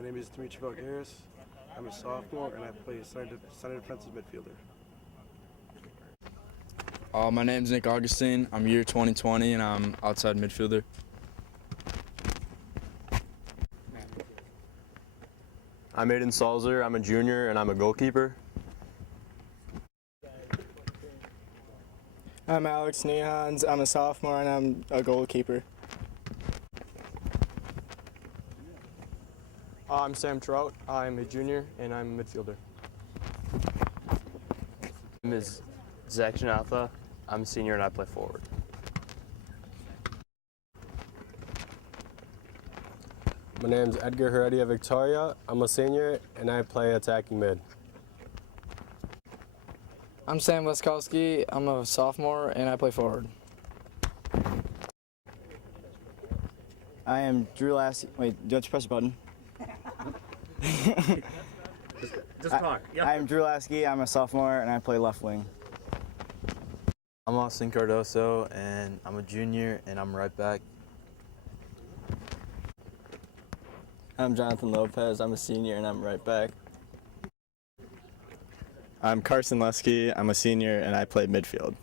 My name is Dimitri Valgaris. I'm a sophomore and I play center defensive midfielder. My name's Nick Augustine. I'm year 2020 and I'm outside midfielder. I'm Aiden Salzer. I'm a junior and I'm a goalkeeper. I'm Alex Nehans. I'm a sophomore and I'm a goalkeeper. I'm Sam Trout. I'm a junior and I'm a midfielder. My name is Zach Janatha. I'm a senior and I play forward. My name's Edgar Heredia Victoria. I'm a senior and I play attacking mid. I'm Sam Leskowski. I'm a sophomore and I play forward. I am Drew Lasky. Wait, do you have to press a button? Just talk. Yep. I'm Drew Lasky. I'm a sophomore and I play left wing. I'm Austin Cardoso and I'm a junior and I'm right back. I'm Jonathan Lopez. I'm a senior and I'm right back. I'm Carson Lusky. I'm a senior and I play midfield.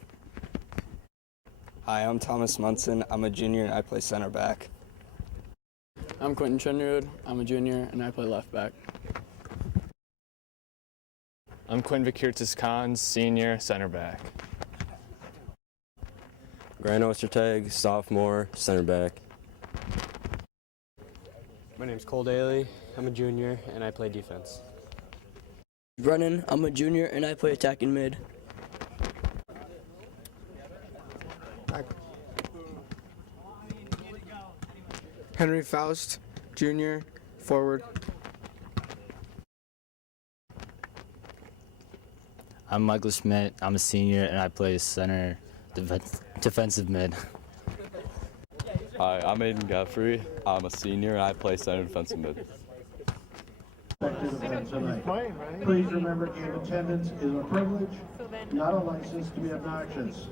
Hi, I'm Thomas Munson. I'm a junior and I play center back. I'm Quentin Chenrud. I'm a junior and I play left back. I'm Quinn Vakirtis-Khan, senior, center back. Grant Ostertag, sophomore, center back. My name's Cole Daly. I'm a junior and I play defense. Brennan, I'm a junior and I play attacking mid. Henry Faust, junior, forward. I'm Michael Schmidt. I'm a senior and I play center defensive mid. Hi, I'm Aiden Guthrie. I'm a senior and I play center defensive mid. Please remember game attendance is a privilege, not a license to be obnoxious.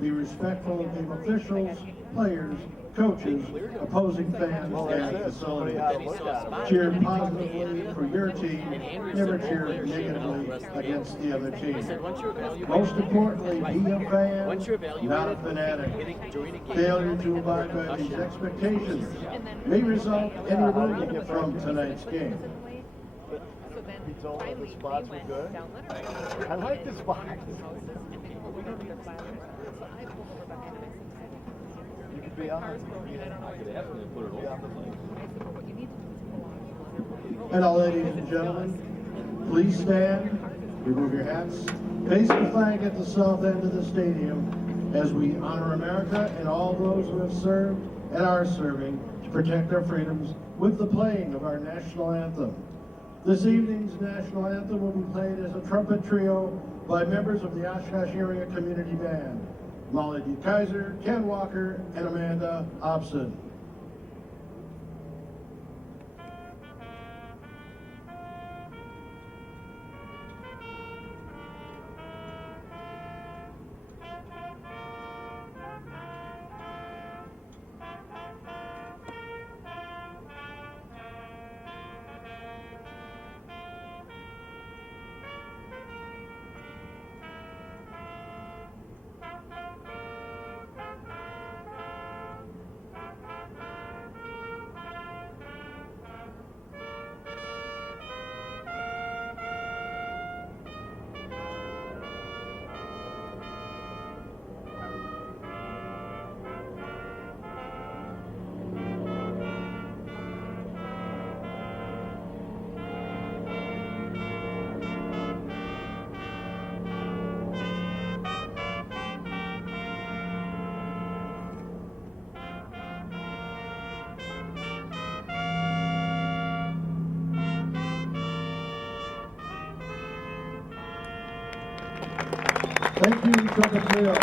Be respectful of game officials, players, coaches, opposing fans, and facilities. Cheer positively for your team, never cheer negatively against the other team. Most importantly, be a fan, not a fanatic. Failure to abide by these expectations may result in removal from tonight's game. The spots were good. I like the spots. You could be on. I could definitely put it on. And now, ladies and gentlemen, please stand, remove your hats, face the flag at the south end of the stadium as we honor America and all those who have served and are serving to protect our freedoms with the playing of our national anthem. This evening's national anthem will be played as a trumpet trio by members of the Oshkosh Area Community Band, Molly D. Kaiser, Ken Walker, and Amanda Hobson. Thank you, trumpet trio.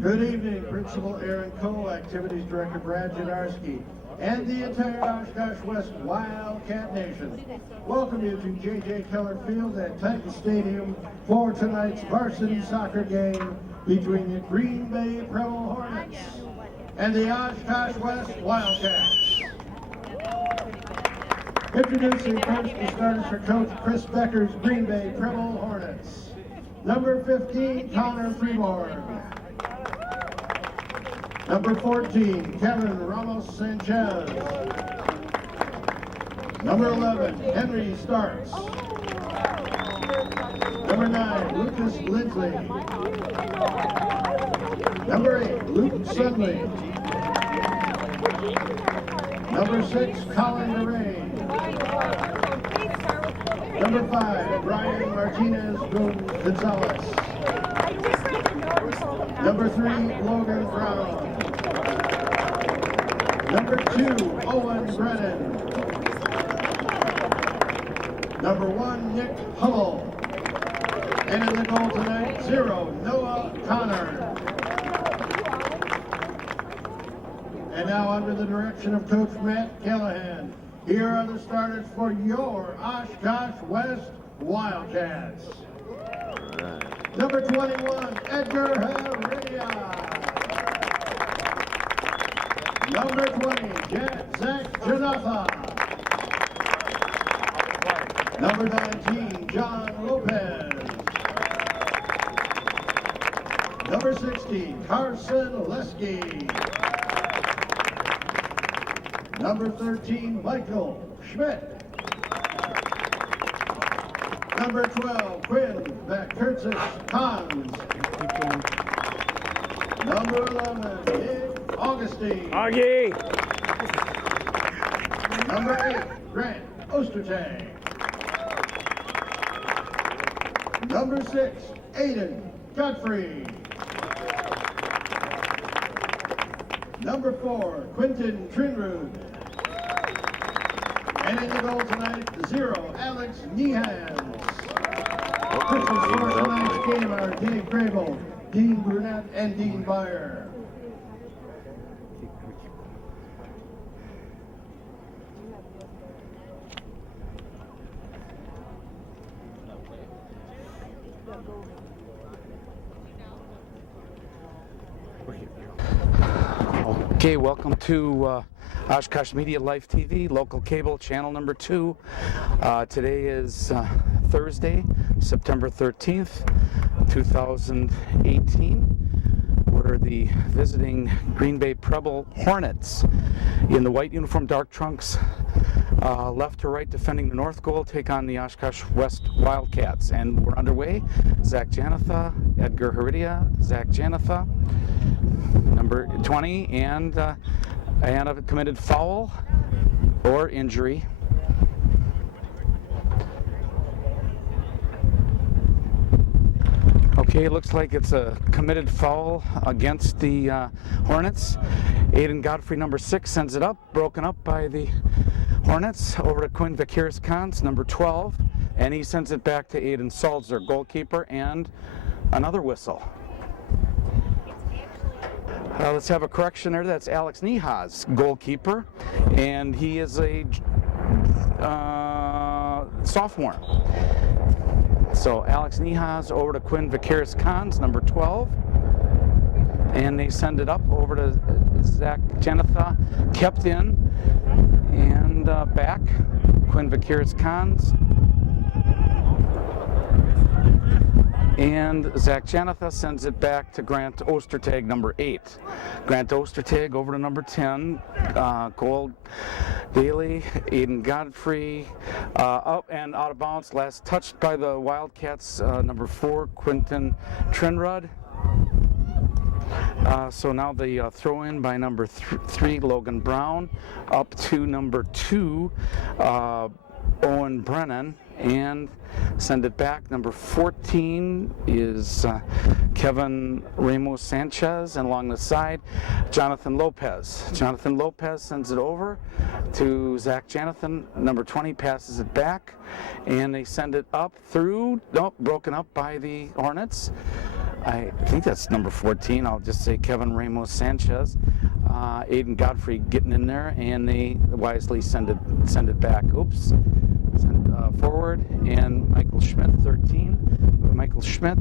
Good evening, Principal Aaron Cole, Activities Director Brad Jadarski, and the entire Oshkosh West Wildcat Nation welcome you to J.J. Keller Field at Titan Stadium for tonight's varsity soccer game between the Green Bay Preble Hornets and the Oshkosh West Wildcats. Introducing first the starters for Coach Chris Becker's Green Bay Preble Hornets. Number 15, Connor Freeborn. Number 14, Kevin Ramos Sanchez. Number 11, Henry Starks. Number 9, Lucas Lindley. Number 8, Luke Sudley. Number 6, Colin Lorraine. Number 5, Brian Martinez Gonzalez. Number 3, Logan Brown. Number 2, Owen Brennan. Number 1, Nick Hummel. And in the goal tonight, 0, Noah Connor. And now under the direction of Coach Matt Callahan, here are the starters for your Oshkosh West Wildcats. Number 21, Edgar Heredia. Number 20, Zach Janatha. Number 19, John Lopez. Number 16, Carson Leske. Number 13, Michael Schmidt. Number 12, Quinn Curtis Cons. Number 11, Dave Augustine. Augie! Number 8, Grant Ostertag. Number 6, Aiden Godfrey. Number 4, Quentin Trinrud. And in the goal tonight, 0, Alex Nehans. Official score tonight's game are Dave Preble, Dean Brunette, and Dean Byer. Okay, welcome to Oshkosh Media Life TV, local cable, channel number 2. Today is Thursday, September 13th, 2018. We're the visiting Green Bay Preble Hornets in the white uniform, dark trunks. Left to right defending the north goal, take on the Oshkosh West Wildcats. And we're underway. Zach Janatha, Edgar Heredia, Zach Janatha, number 20, and a committed foul or injury. Okay, looks like it's a committed foul against the Hornets. Aiden Godfrey, number 6, sends it up, broken up by the Hornets, over to Quinn Vakiris-Kans, number 12, and he sends it back to Aiden Salzer, goalkeeper, and another whistle. Let's have a correction there. That's Alex Nehas, goalkeeper, and he is a sophomore. So Alex Nehas over to Quinn Vakiris-Kans, number 12, and they send it up over to Zach Janatha, kept in, and back, Quinn Vakiris-Kans. And Zach Janatha sends it back to Grant Ostertag, number 8. Grant Ostertag over to number 10, Cole Daly, Aiden Godfrey, up and out of bounds, last touched by the Wildcats, number 4, Quentin Trinrud. So now the throw in by number 3, Logan Brown, up to number 2, Owen Brennan, and send it back. Number 14 is Kevin Ramos Sanchez, and along the side, Jonathan Lopez. Jonathan Lopez sends it over to Zach Janathan. Number 20 passes it back, and they send it up through, broken up by the Hornets. I think that's number 14. I'll just say Kevin Ramos Sanchez. Aiden Godfrey getting in there, and they wisely send it back. Oops. Send forward, and Michael Schmidt, 13. Michael Schmidt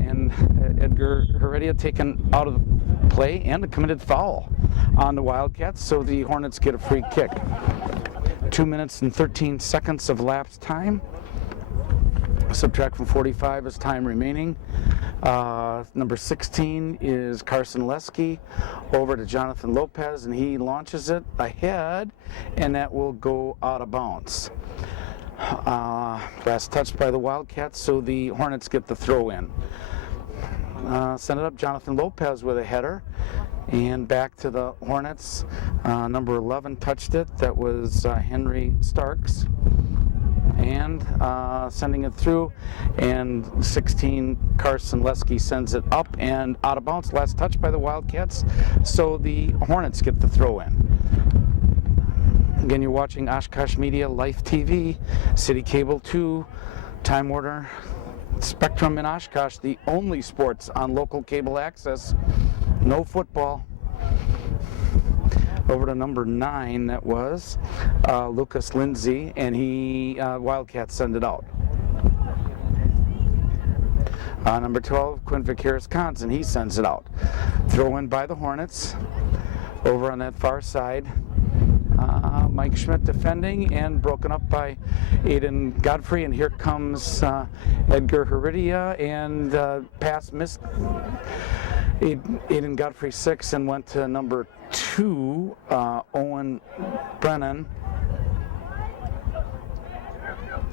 and Edgar Heredia taken out of the play and a committed foul on the Wildcats, so the Hornets get a free kick. 2 minutes and 13 seconds of lapse time. Subtract from 45 is time remaining. Number 16 is Carson Lesky over to Jonathan Lopez, and he launches it ahead, and that will go out of bounds. Last touch by the Wildcats, so the Hornets get the throw in. Send it up, Jonathan Lopez with a header, and back to the Hornets. Number 11 touched it. That was Henry Starks. And sending it through, and 16 Carson Lesky sends it up and out of bounds. Last touch by the Wildcats, so the Hornets get the throw in. Again, you're watching Oshkosh Media Life TV, City Cable 2, Time Warner Spectrum in Oshkosh, the only sports on local cable access. No football. Over to number 9, that was Lucas Lindsay, and he Wildcats send it out. Number 12, Quinn Vickers-Wisconsin, he sends it out. Throw in by the Hornets. Over on that far side, Mike Schmidt defending and broken up by Aiden Godfrey, and here comes Edgar Heredia, and pass missed. Aiden Godfrey 6 and went to number 2, Owen Brennan.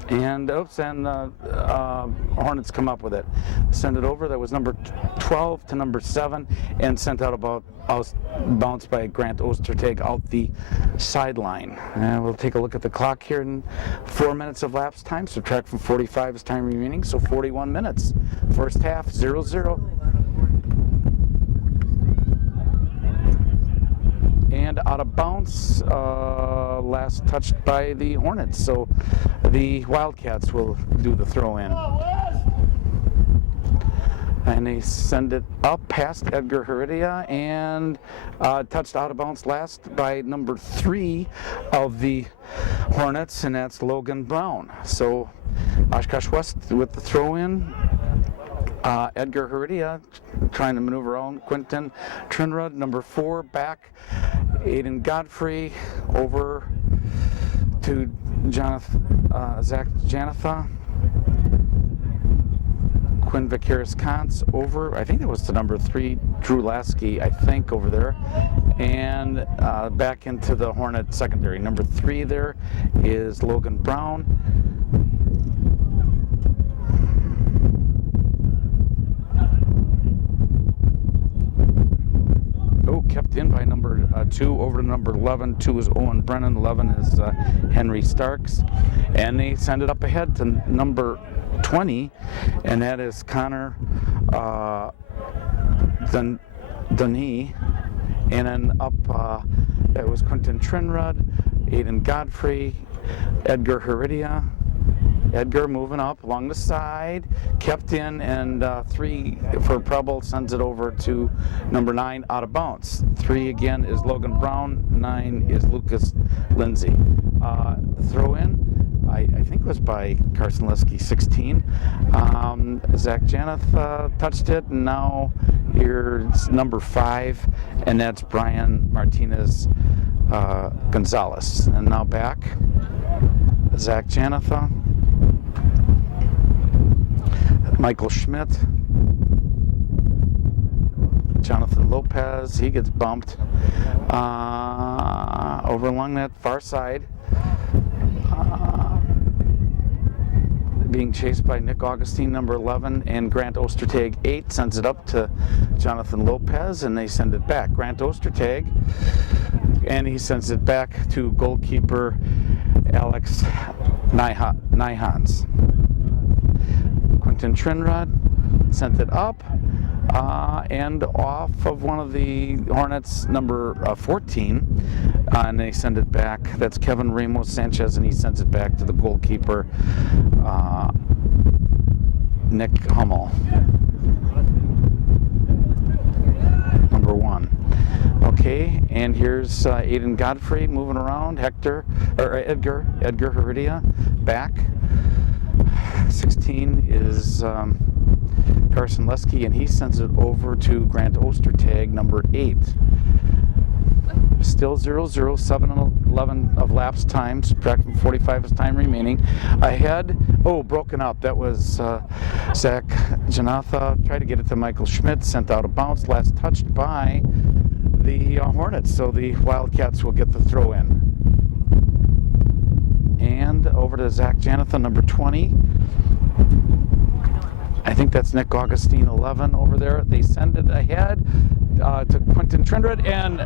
And Hornets come up with it. Send it over. That was number 12 to number 7, and sent out bounced by Grant Ostertag out the sideline. We'll take a look at the clock here in 4 minutes of lapse time. Subtract from 45 is time remaining, so 41 minutes. First half, 0-0. And out of bounds, last touched by the Hornets, so the Wildcats will do the throw in. And they send it up past Edgar Heredia, and touched out of bounds last by number 3 of the Hornets, and that's Logan Brown. So Oshkosh West with the throw in. Edgar Heredia trying to maneuver on. Quentin Trinrud, number 4, back. Aiden Godfrey over to Zach Janatha. Quinn Vickers-Wisconsin over, I think that was to number 3, Drew Lasky, I think, over there. And back into the Hornet secondary. Number 3 there is Logan Brown. Kept in by number 2 over to number 11. 2 is Owen Brennan. 11 is Henry Starks. And they send it up ahead to number 20, and that is Connor Dunne. And then up, that was Quentin Trinrud, Aiden Godfrey, Edgar Heredia. Edgar moving up along the side, kept in, and 3 for Preble sends it over to number 9 out of bounds. 3 again is Logan Brown, 9 is Lucas Lindsay. Throw in, I think was by Carson Lesky, 16. Zach Janeth touched it, and now here's number 5, and that's Brian Martinez Gonzalez. And now back, Zach Janeth. Michael Schmidt, Jonathan Lopez, he gets bumped over along that far side, being chased by Nick Augustine, number 11, and Grant Ostertag, 8, sends it up to Jonathan Lopez, and they send it back. Grant Ostertag, and he sends it back to goalkeeper Alex Nihans. Quentin Trinrud sent it up and off of one of the Hornets, number 14, and they send it back. That's Kevin Ramos Sanchez, and he sends it back to the goalkeeper, Nick Hummel. Okay, and here's Aiden Godfrey moving around. Edgar Heredia back. 16 is Carson Lesky, and he sends it over to Grant Ostertag, number 8. Still 0-0, 7-11 of laps time, subtracting 45 is time remaining. Ahead, broken up. That was Zach Janatha, tried to get it to Michael Schmidt, sent out of bounds, last touched by the Hornets, so the Wildcats will get the throw in. And over to Zach Janatha, number 20. I think that's Nick Augustine, 11 over there. They send it ahead to Quentin Trindred, and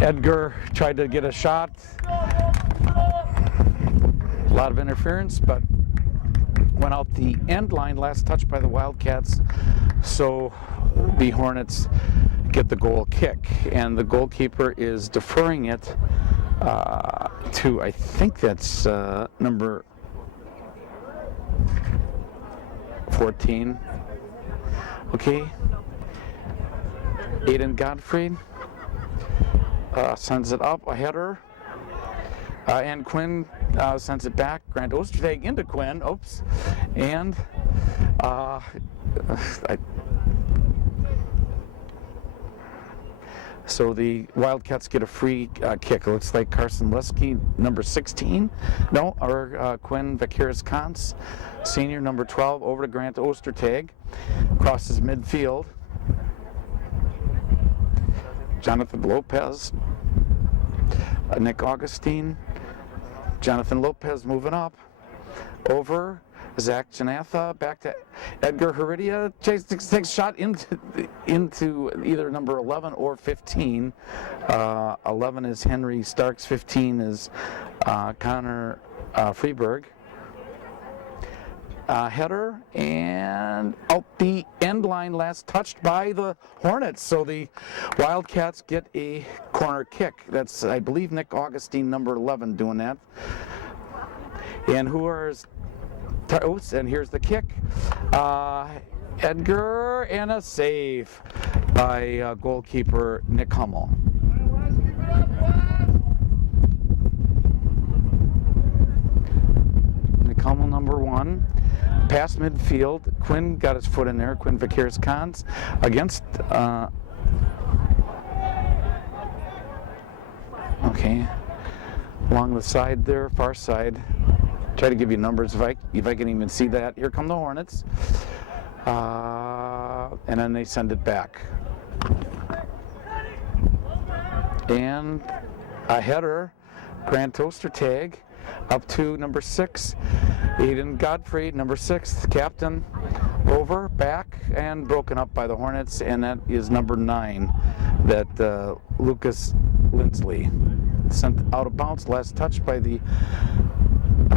Edgar tried to get a shot. A lot of interference, but went out the end line, last touch by the Wildcats. So the Hornets get the goal kick, and the goalkeeper is deferring it to, I think that's number 14. Okay. Aiden Godfrey sends it up, a header. And Quinn sends it back. Grant Ostertag into Quinn. Oops. And so the Wildcats get a free kick. It looks like Carson Lesky, number 16. No, or Quinn Vakiris-Kantz, senior, number 12, over to Grant Ostertag. Crosses midfield. Jonathan Lopez. Nick Augustine. Jonathan Lopez moving up. Over. Zach Janatha, back to Edgar Heredia, takes a shot into either number 11 or 15. 11 is Henry Starks, 15 is Connor Freeberg. Header, and out the end line, last touched by the Hornets. So the Wildcats get a corner kick. That's, I believe, Nick Augustine, number 11, doing that. And and here's the kick. Edgar, and a save by goalkeeper Nick Hummel. Nick Hummel, number 1. Past midfield. Quinn got his foot in there. Quinn Vakiris-Kantz against. Okay. Along the side there, far side. Try to give you numbers if I can even see that. Here come the Hornets. And then they send it back. And a header. Grant Ostertag up to number 6. Aiden Godfrey, number 6, captain. Over, back, and broken up by the Hornets. And that is number 9, that Lucas Lindsley sent out of bounds. Last touch by the...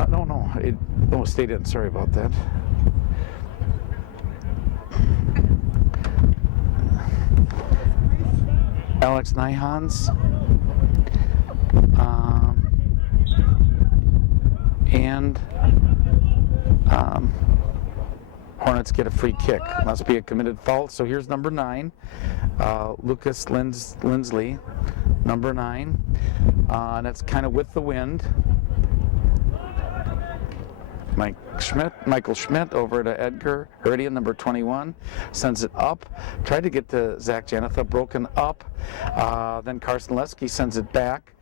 no, stayed in. Sorry about that. Alex Nihans. And Hornets get a free kick. Must be a committed foul. So here's number 9, Lucas Lindsley, number 9. And that's kind of with the wind. Michael Schmidt over to Edgar Heredia, number 21, sends it up. Tried to get to Zach Janatha, broken up. Then Carson Lesky sends it back.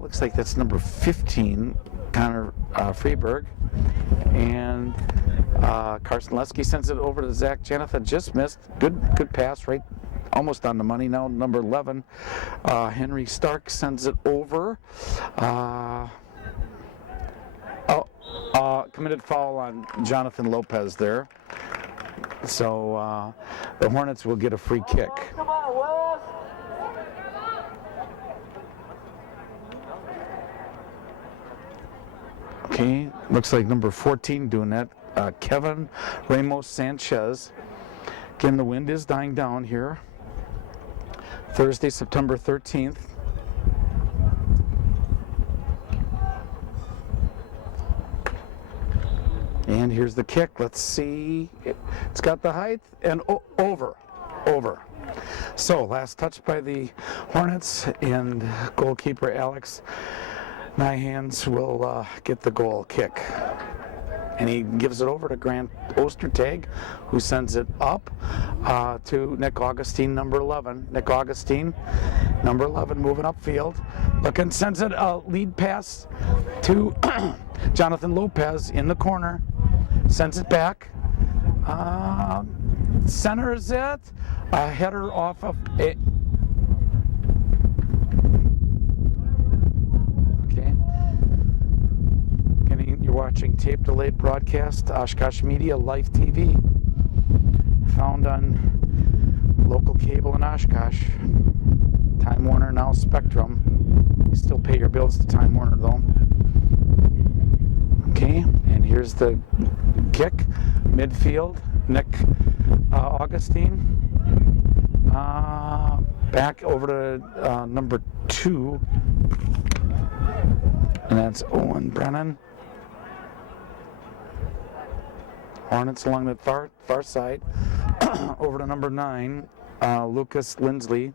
Looks like that's number 15, Connor Freeberg. And Carson Lesky sends it over to Zach Janatha, just missed. Good pass, right? Almost on the money now. Number 11, Henry Stark sends it over. Committed foul on Jonathan Lopez there. So the Hornets will get a free kick. Okay, looks like number 14 doing that. Kevin Ramos Sanchez. Again, the wind is dying down here. Thursday, September 13th. And here's the kick. Let's see. It's got the height and over. So, last touch by the Hornets, and goalkeeper Alex Nyhans will get the goal kick. And he gives it over to Grant Ostertag, who sends it up to Nick Augustine, number 11. Nick Augustine, number 11, moving upfield. Looking, sends it a lead pass to Jonathan Lopez in the corner. Sends it back. Centers it. A header off of it. You're watching tape delayed broadcast, Oshkosh Media, Live TV, found on local cable in Oshkosh, Time Warner, now Spectrum. You still pay your bills to Time Warner though. Okay, and here's the kick, midfield, Nick Augustine, back over to number 2, and that's Owen Brennan. Hornets along the far side, over to number 9, Lucas Lindsley.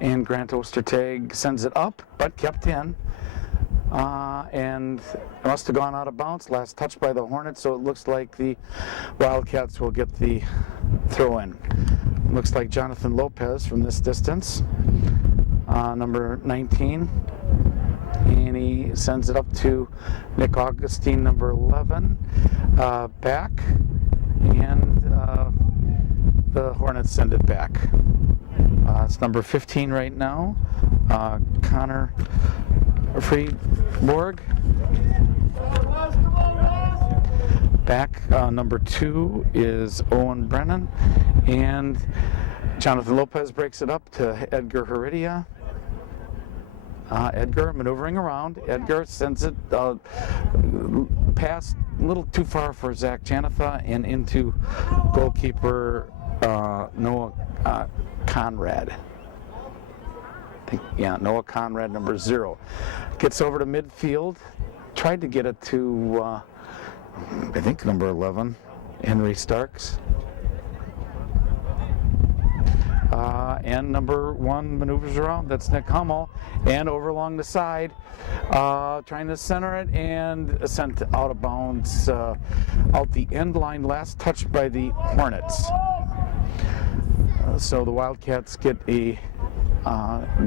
And Grant Ostertag sends it up, but kept in. And it must have gone out of bounds. Last touch by the Hornets, so it looks like the Wildcats will get the throw in. Looks like Jonathan Lopez from this distance, number 19. And he sends it up to Nick Augustine, number 11, back, and the Hornets send it back. It's number 15 right now, Connor Friedborg. Back, number 2 is Owen Brennan, and Jonathan Lopez breaks it up to Edgar Heredia. Edgar maneuvering around. Edgar sends it past a little too far for Zach Janatha and into goalkeeper Noah Conrad. Noah Conrad, number 0. Gets over to midfield. Tried to get it to, I think, number 11, Henry Starks. And number 1 maneuvers around. That's Nick Hummel. And over along the side, trying to center it and sent out of bounds out the end line. Last touch by the Hornets. So the Wildcats get a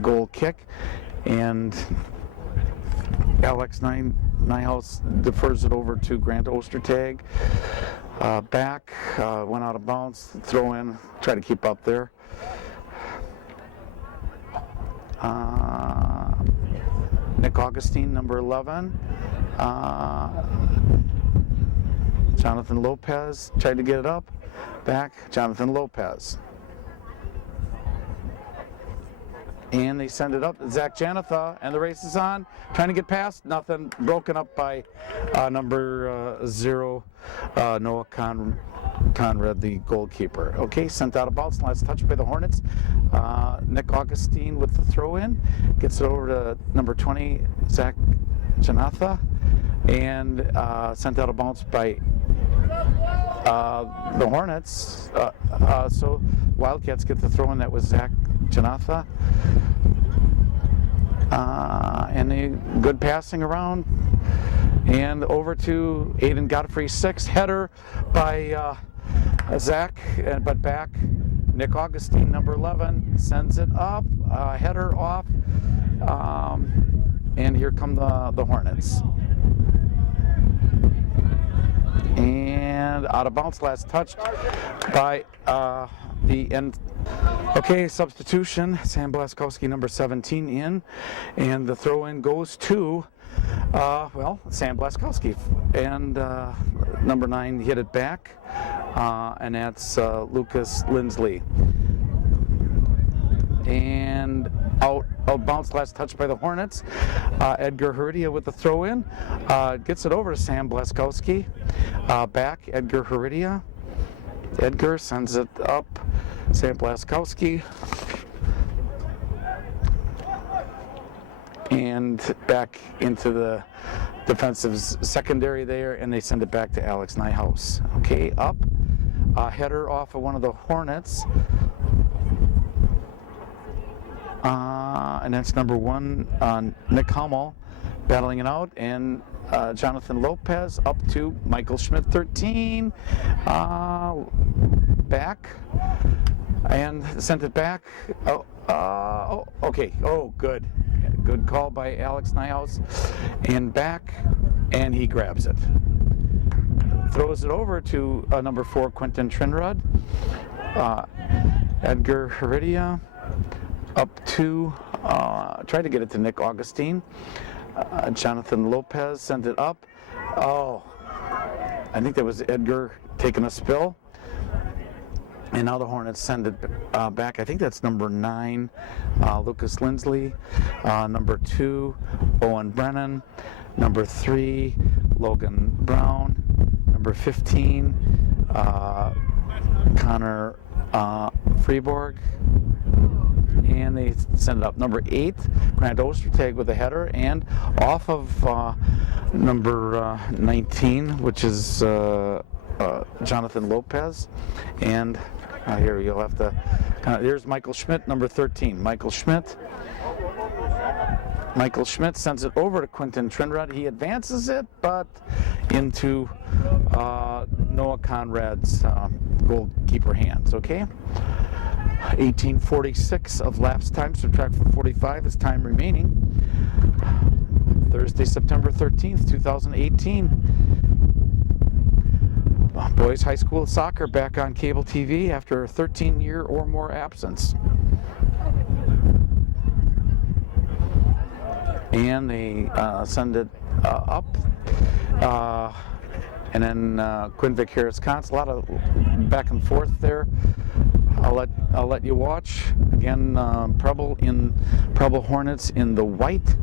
goal kick, and Alex Nyhouse defers it over to Grant Ostertag. Back, went out of bounds, throw in, try to keep up there. Nick Augustine, number 11. Jonathan Lopez tried to get it up. Back, Jonathan Lopez. And they send it up to Zach Janatha, and the race is on. Trying to get past, nothing. Broken up by number 0, Noah Conrad, the goalkeeper. Okay, sent out of bounds. Last touch by the Hornets. Nick Augustine with the throw-in. Gets it over to number 20, Zach Janatha. And sent out of bounds by the Hornets. So Wildcats get the throw-in. That was Zach Janatha. And a good passing around. And over to Aiden Godfrey, 6 header by Zach, but back. Nick Augustine, number 11, sends it up, header off, and here come the Hornets. And out of bounds, last touched by the end. Okay, substitution. Sam Blaskowski, number 17, in, and the throw-in goes to Sam Blaskowski, and number 9 hit it back, and that's Lucas Lindsley. And out of bounds, last touch by the Hornets. Edgar Heredia with the throw-in, gets it over to Sam Blaskowski. Back, Edgar Heredia. Edgar sends it up, Sam Blaskowski. And back into the defensive secondary there, and they send it back to Alex Nyhouse. Okay, up. Header off of one of the Hornets. And that's number 1, Nick Hummel, battling it out, and Jonathan Lopez up to Michael Schmidt, 13, back, and sent it back. Okay. Oh, good call by Alex Nyhouse, and back, and he grabs it. Throws it over to number 4, Quentin Trinrud. Edgar Heredia up to, tried to get it to Nick Augustine. Jonathan Lopez sent it up. Oh, I think that was Edgar taking a spill. And now the Hornets send it back. I think that's number 9, Lucas Lindsley. Number 2, Owen Brennan. Number 3, Logan Brown. Number 15, Connor Freeborg. And they send it up. Number 8, Grant Ostertag with a header, and off of number 19, which is Jonathan Lopez. And here you'll have to. There's Michael Schmidt, number 13. Michael Schmidt sends it over to Quentin Trinrud. He advances it, but into Noah Conrad's goalkeeper hands. Okay. 18:46 of lapsed time, subtract from 45 is time remaining. Thursday, September 13th, 2018. Boys high school soccer back on cable TV after a 13-year or more absence. And they send it up. And then Quinn Harris-Cons, a lot of back and forth there. I'll let you watch. Again, Preble Hornets in the white,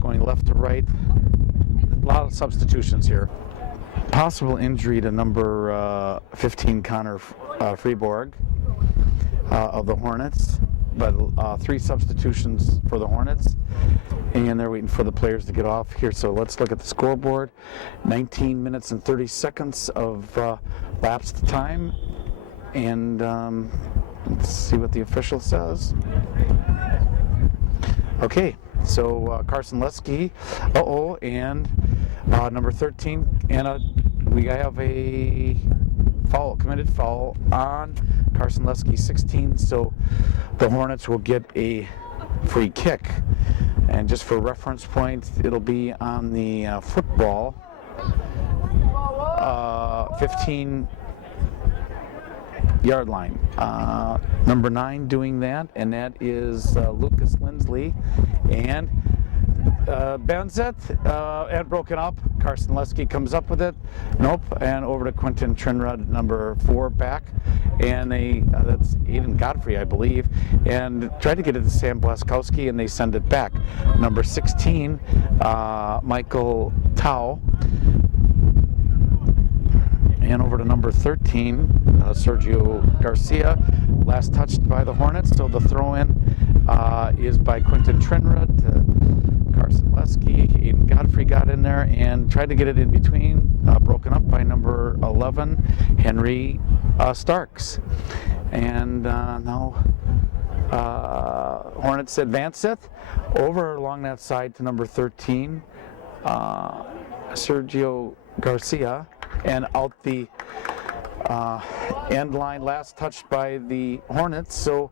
going left to right. A lot of substitutions here. Possible injury to number 15, Connor Freeborg of the Hornets, but 3 substitutions for the Hornets, and they're waiting for the players to get off here. So let's look at the scoreboard. 19 minutes and 30 seconds of lapsed time, and let's see what the official says. Okay, so Carson Lesky, and number 13, Anna, we have a committed foul on Carson Lesky, 16, so the Hornets will get a free kick. And just for reference point, it'll be on the football 15-yard line. Number 9 doing that, and that is Lucas Lindsley. And bends it and broken up. Carson Lesky comes up with it. Nope. And over to Quentin Trinrud, number 4, back. And that's Aiden Godfrey, I believe. And tried to get it to Sam Blaskowski, and they send it back. Number 16, Michael Tau. And over to number 13, Sergio Garcia. Last touched by the Hornets, so the throw-in is by Quentin Trinrud. Carson Lesky, Aiden Godfrey got in there and tried to get it in between, broken up by number 11, Henry Starks. And now Hornets advance it over along that side to number 13, Sergio Garcia, and out the end line, last touched by the Hornets. So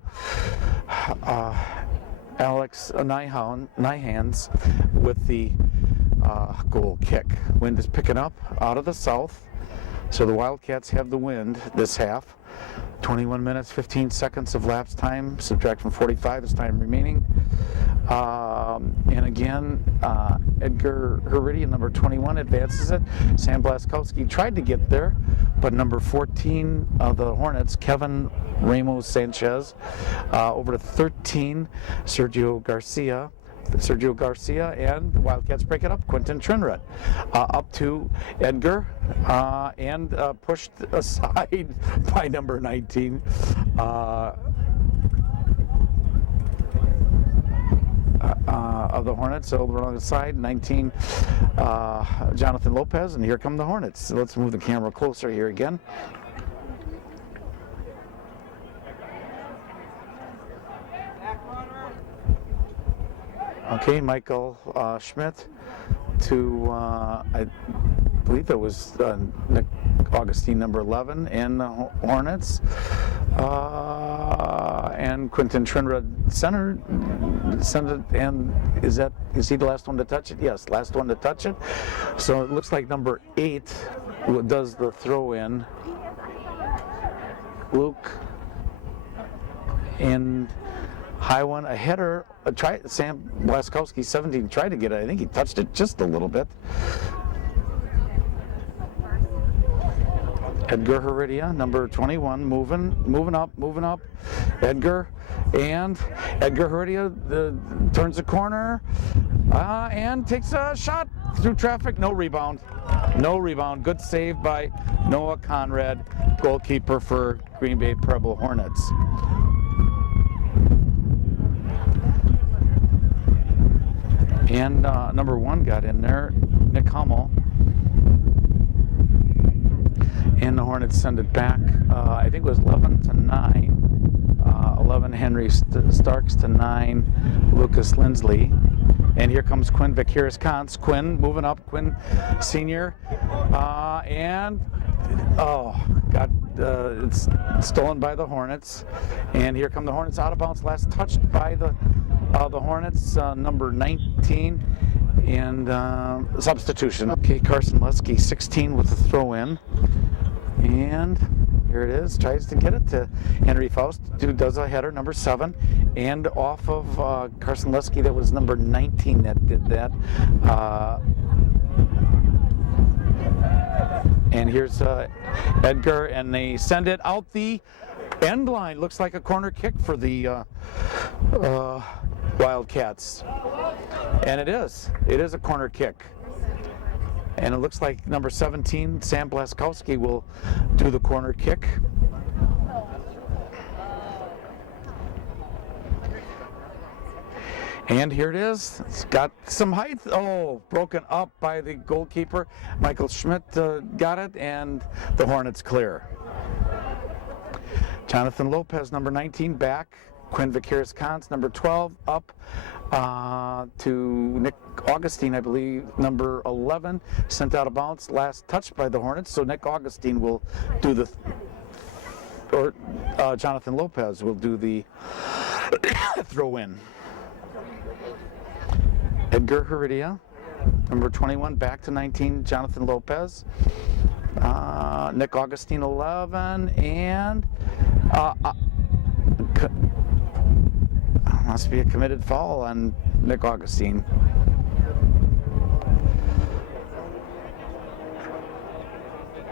Alex Nyhands with the goal kick. Wind is picking up out of the south, so the Wildcats have the wind this half. 21 minutes, 15 seconds of lapse time, subtract from 45 is time remaining. And again, Edgar Heredia, number 21, advances it. Sam Blaskowski tried to get there, but number 14 of the Hornets, Kevin Ramos Sanchez, over to 13, Sergio Garcia, and the Wildcats break it up. Quentin Trinrud up to Edgar and pushed aside by number 19. of the Hornets. So along the side, 19, Jonathan Lopez, and here come the Hornets. So let's move the camera closer here again. Okay, Michael Schmidt to, I believe it was Nick Augustine, number 11, and the Hornets. And Quentin Trinrud center, and is he the last one to touch it? Yes, last one to touch it. So it looks like number 8 does the throw in. Luke, and high one, a header. Sam Blaskowski, 17, tried to get it. I think he touched it just a little bit. Edgar Heredia, number 21, moving up. Edgar Heredia turns the corner and takes a shot through traffic. No rebound. Good save by Noah Conrad, goalkeeper for Green Bay Preble Hornets. And number 1 got in there, Nick Hummel. And the Hornets send it back, I think it was 11 to 9. 11 Henry Starks to 9 Lucas Lindsley. And here comes Quinn Vakiris-Kantz. Quinn moving up, Quinn senior. It's stolen by the Hornets. And here come the Hornets out of bounds. Last touched by the Hornets, number 19. And substitution. Okay, Carson Lusky, 16 with the throw in. And here it is, tries to get it to Henry Faust, who does a header, number 7, and off of Carson Lusky, that was number 19 that did that. And here's Edgar, and they send it out the end line. Looks like a corner kick for the Wildcats. And it is a corner kick. And it looks like number 17, Sam Blaskowski, will do the corner kick. And here it is. It's got some height. Oh, broken up by the goalkeeper. Michael Schmidt got it, and the Hornets clear. Jonathan Lopez, number 19, back. Quinn Vakiris-Kantz, number 12, up to Nick Augustine, I believe, number 11, sent out of bounds, last touched by the Hornets, so Nick Augustine will do Jonathan Lopez will do the throw in. Edgar Heredia, number 21, back to 19, Jonathan Lopez. Nick Augustine, 11, and must be a committed foul on Nick Augustine.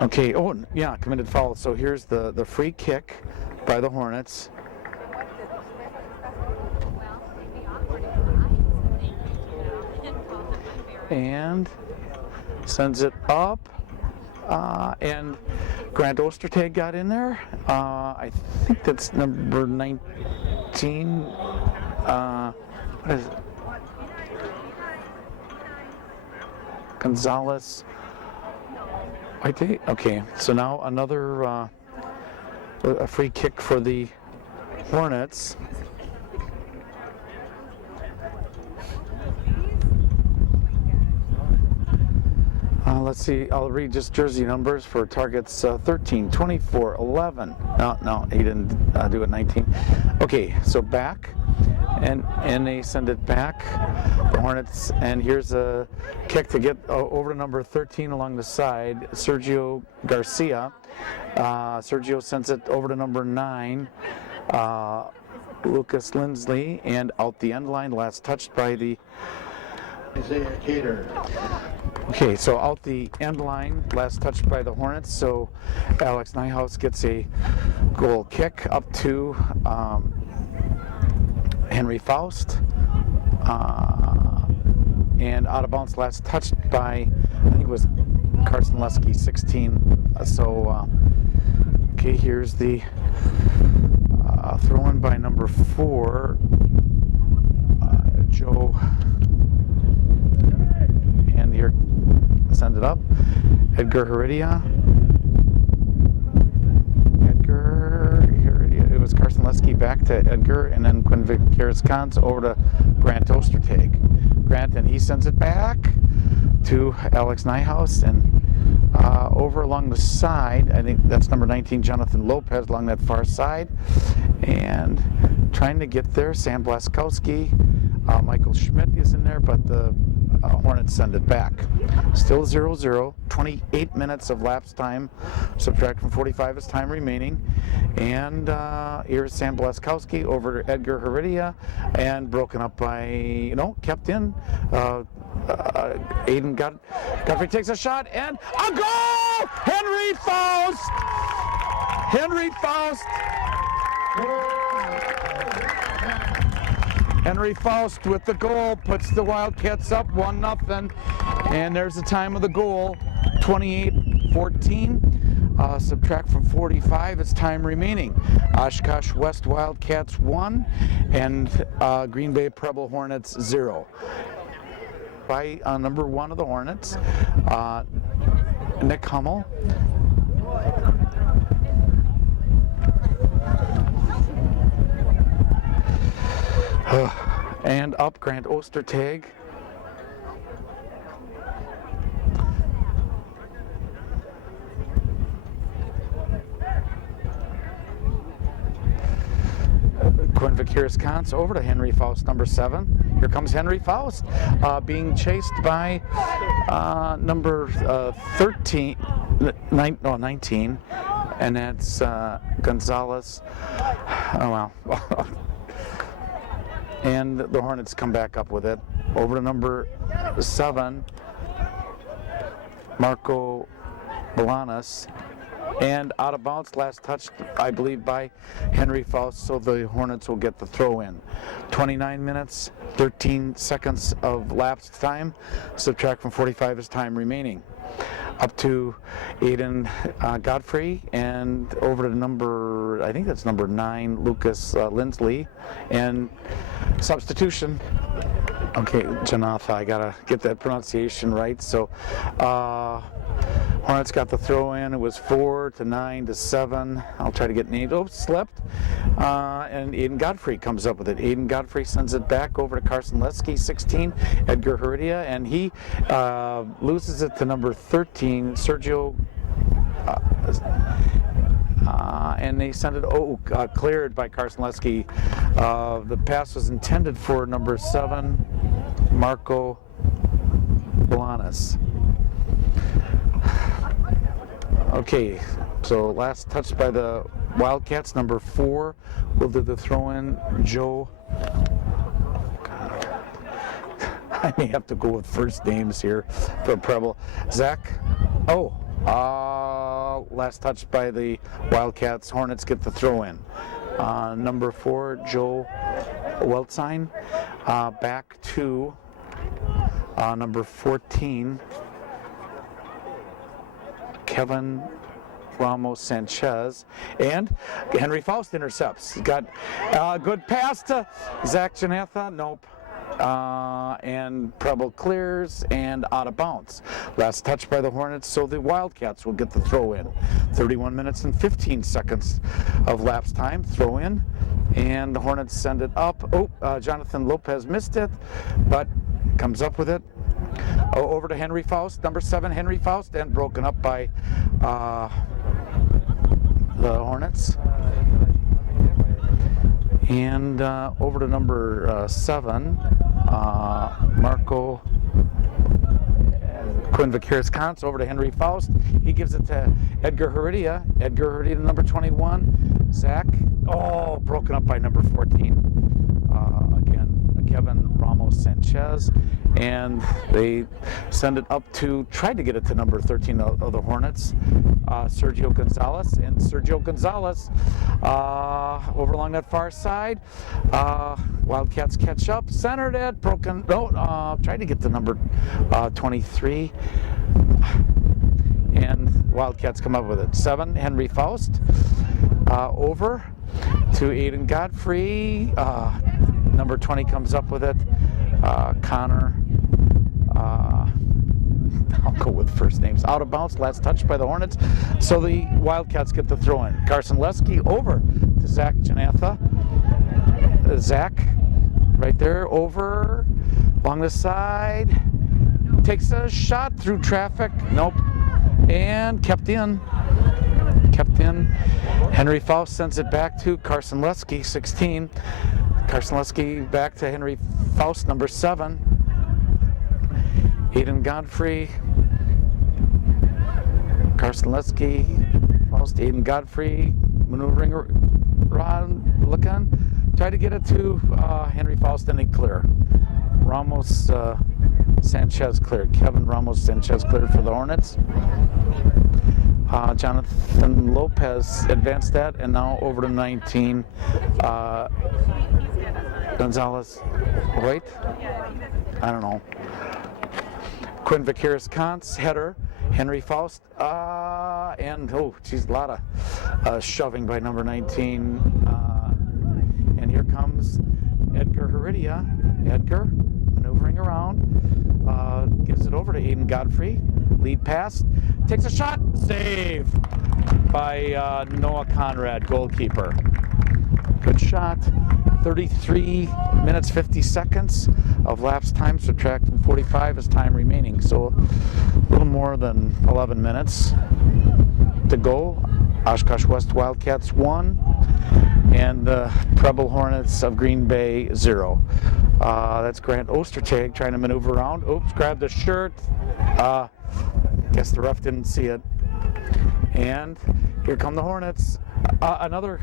Okay, oh yeah, committed foul. So here's the free kick by the Hornets. And sends it up. And Grant Ostertag got in there. I think that's number 19. What is it? Gonzalez. Okay, so now another a free kick for the Hornets. Let's see, I'll read just jersey numbers for targets 13, 24, 11. No, he didn't do it, 19. Okay, so back, and they send it back, the Hornets, and here's a kick to get over to number 13 along the side, Sergio Garcia. Sergio sends it over to number 9, Lucas Lindsley, and out the end line, last touched by the Isaiah Cater. Okay, so out the end line, last touched by the Hornets, so Alex Nyhouse gets a goal kick up to Henry Faust, and out of bounds, last touched by, I think it was Carson Lusky, 16, okay, here's the throw in by number 4, Joe. And here, send it up. Edgar Heredia. It was Carson Lesky back to Edgar, and then Quinn Vickers-Cons over to Grant Ostertag. Grant, and he sends it back to Alex Nyhouse, and over along the side, I think that's number 19, Jonathan Lopez, along that far side, and trying to get there, Sam Blaskowski, Michael Schmidt is in there, but the Hornets send it back. Still 0-0, 28 minutes of lapse time, subtract from 45 is time remaining, and here's Sam Blaskowski over to Edgar Heredia, and broken up by, kept in. Aiden Godfrey takes a shot, and a goal! Henry Faust! Henry Faust with the goal puts the Wildcats up 1-0, and there's the time of the goal, 28-14. Subtract from 45, it's time remaining. Oshkosh West Wildcats 1 and Green Bay Preble Hornets 0. By number 1 of the Hornets, Nick Hummel. And up Grant Ostertag. Quinn Vickers-Cons over to Henry Faust, number 7. Here comes Henry Faust, being chased by number 19, and that's Gonzalez. Oh, well. And the Hornets come back up with it. Over to number 7, Marco Bolanos. And out of bounds, last touch, I believe, by Henry Faust, so the Hornets will get the throw in. 29 minutes, 13 seconds of lapsed time. Subtract from 45 is time remaining. Up to Aiden Godfrey, and over to number, I think that's number 9, Lucas Lindsley, and substitution. Okay, Janatha, I gotta get that pronunciation right. So Hornets got the throw in. It was 4-9-7. I'll try to get named. Oh, slipped. And Aiden Godfrey comes up with it. Aiden Godfrey sends it back over to Carson Lesky, 16, Edgar Heredia, and he loses it to number 13, Sergio. And they send it cleared by Carson Lesky. The pass was intended for number 7, Marco Bolanos. Okay, so last touch by the Wildcats, number 4 will do the throw-in. Joe. God. I may have to go with first names here for Preble. Zach. Last touch by the Wildcats. Hornets get the throw-in. Number 4, Joe Weltzine. Back to number 14, Kevin Ramos Sanchez, and Henry Faust intercepts. Got a good pass to Zach Janatha. Nope. And Preble clears and out of bounds. Last touch by the Hornets, so the Wildcats will get the throw in. 31 minutes and 15 seconds of lapse time. Throw in, and the Hornets send it up. Jonathan Lopez missed it, but comes up with it. Over to Henry Faust, number 7, Henry Faust, and broken up by the Hornets. And over to number 7, Marco Quinn Vickers-Cons, over to Henry Faust. He gives it to Edgar Heredia. Edgar Heredia, number 21. Zach. Broken up by number 14. Again, Kevin Ramos Sanchez. And they send it up to, try to get it to number 13 of the Hornets, Sergio Gonzalez. And Sergio Gonzalez, over along that far side, Wildcats catch up, centered it, tried to get to number 23. And Wildcats come up with it. 7, Henry Faust, over to Aiden Godfrey. Number 20 comes up with it. Connor. I'll go with first names. Out of bounds, last touch by the Hornets. So the Wildcats get the throw in. Carson Lesky over to Zach Janatha. Zach right there over along the side. Takes a shot through traffic. Nope. And kept in. Henry Faust sends it back to Carson Lesky, 16. Carson Lesky back to Henry Faust, number 7. Aiden Godfrey. Carson Lesky. Faust, Aiden Godfrey. Maneuvering around, looking. Try to get it to Henry Faust, and he clear. Ramos Sanchez cleared. Kevin Ramos Sanchez cleared for the Hornets. Jonathan Lopez advanced that, and now over to 19. Gonzalez, right? I don't know. Quinn Vaqueros-Kantz, header. Henry Faust, and oh, geez, a lot of shoving by number 19. And here comes Edgar Heredia. Edgar maneuvering around, gives it over to Aiden Godfrey. Lead pass, takes a shot, save by Noah Conrad, goalkeeper. Good shot. 33 minutes 50 seconds of lapse time, subtract from 45 is time remaining, so a little more than 11 minutes to go. Oshkosh West Wildcats 1 and the Preble Hornets of Green Bay 0. That's Grant Ostertag trying to maneuver around. Oops, grabbed the shirt. Guess the ref didn't see it. And here come the Hornets. Another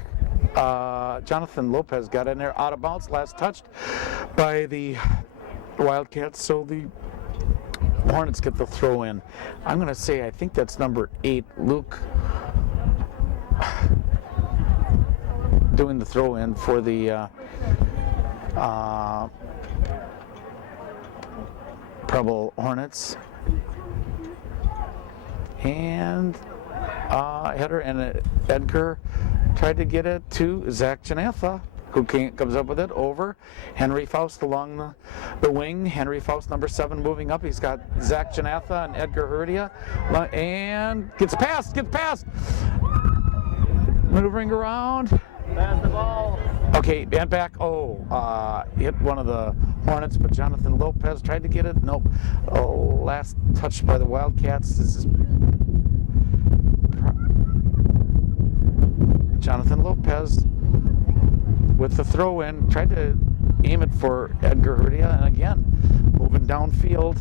Jonathan Lopez got in there out of bounds, last touched by the Wildcats, so the Hornets get the throw in. I'm going to say I think that's number 8, Luke, doing the throw in for the Preble Hornets. And header, and Edgar tried to get it to Zach Janatha, who comes up with it over Henry Faust along the wing. Henry Faust, number 7, moving up. He's got Zach Janatha and Edgar Heredia, and gets past. Maneuvering around. Pass the ball. Okay, and back. Hit one of the Hornets, but Jonathan Lopez tried to get it. Nope. Last touch by the Wildcats. This is Jonathan Lopez with the throw in, tried to aim it for Edgar Heredia, and again, moving downfield.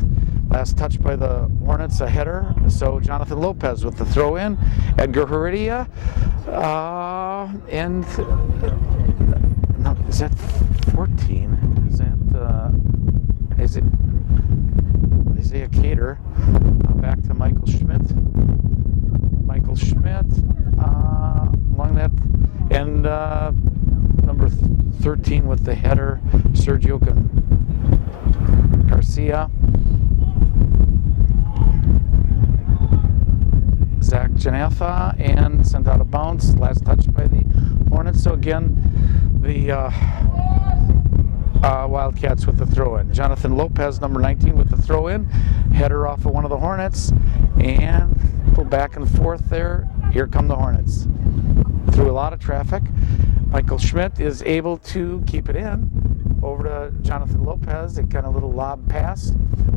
Last touch by the Hornets, a header. So Jonathan Lopez with the throw in, Edgar Heredia, and no, is that 14? Is that is it Isaiah Cater? Back to Michael Schmidt. Along that, and number 13 with the header, Sergio Garcia. Zach Janatha, and sent out of bounds. Last touch by the Hornets. So again, the Wildcats with the throw-in. Jonathan Lopez, number 19, with the throw-in. Header off of one of the Hornets, and go back and forth there. Here come the Hornets. Through a lot of traffic. Michael Schmidt is able to keep it in. Over to Jonathan Lopez, a kind of little lob pass.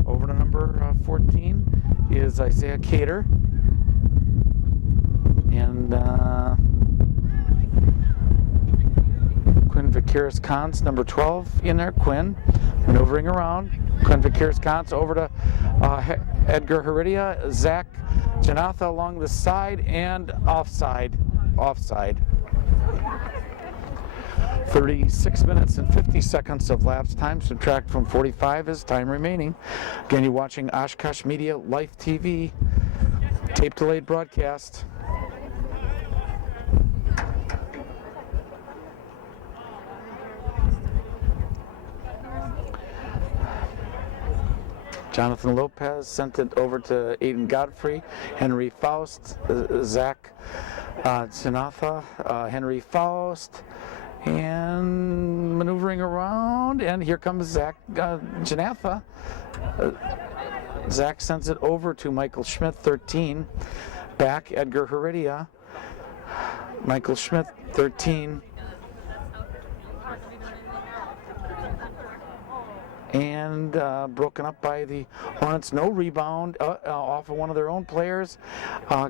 Over to number 14 is Isaiah Cater. And Quinn Vaqueros-Kantz, number 12, in there. Quinn maneuvering around. Quinn Vaqueros-Kantz over to Edgar Heredia. Zach Janatha along the side, and offside. 36 minutes and 50 seconds of lapse time. Subtract from 45 is time remaining. Again, you're watching Oshkosh Media Life TV, tape delayed broadcast. Jonathan Lopez sent it over to Aiden Godfrey, Henry Faust, Zach Janatha, Henry Faust, And maneuvering around, and here comes Zach Janatha. Zach sends it over to Michael Schmidt, 13. Back, Edgar Heredia. Michael Schmidt, 13. And broken up by the Hornets. No rebound off of one of their own players.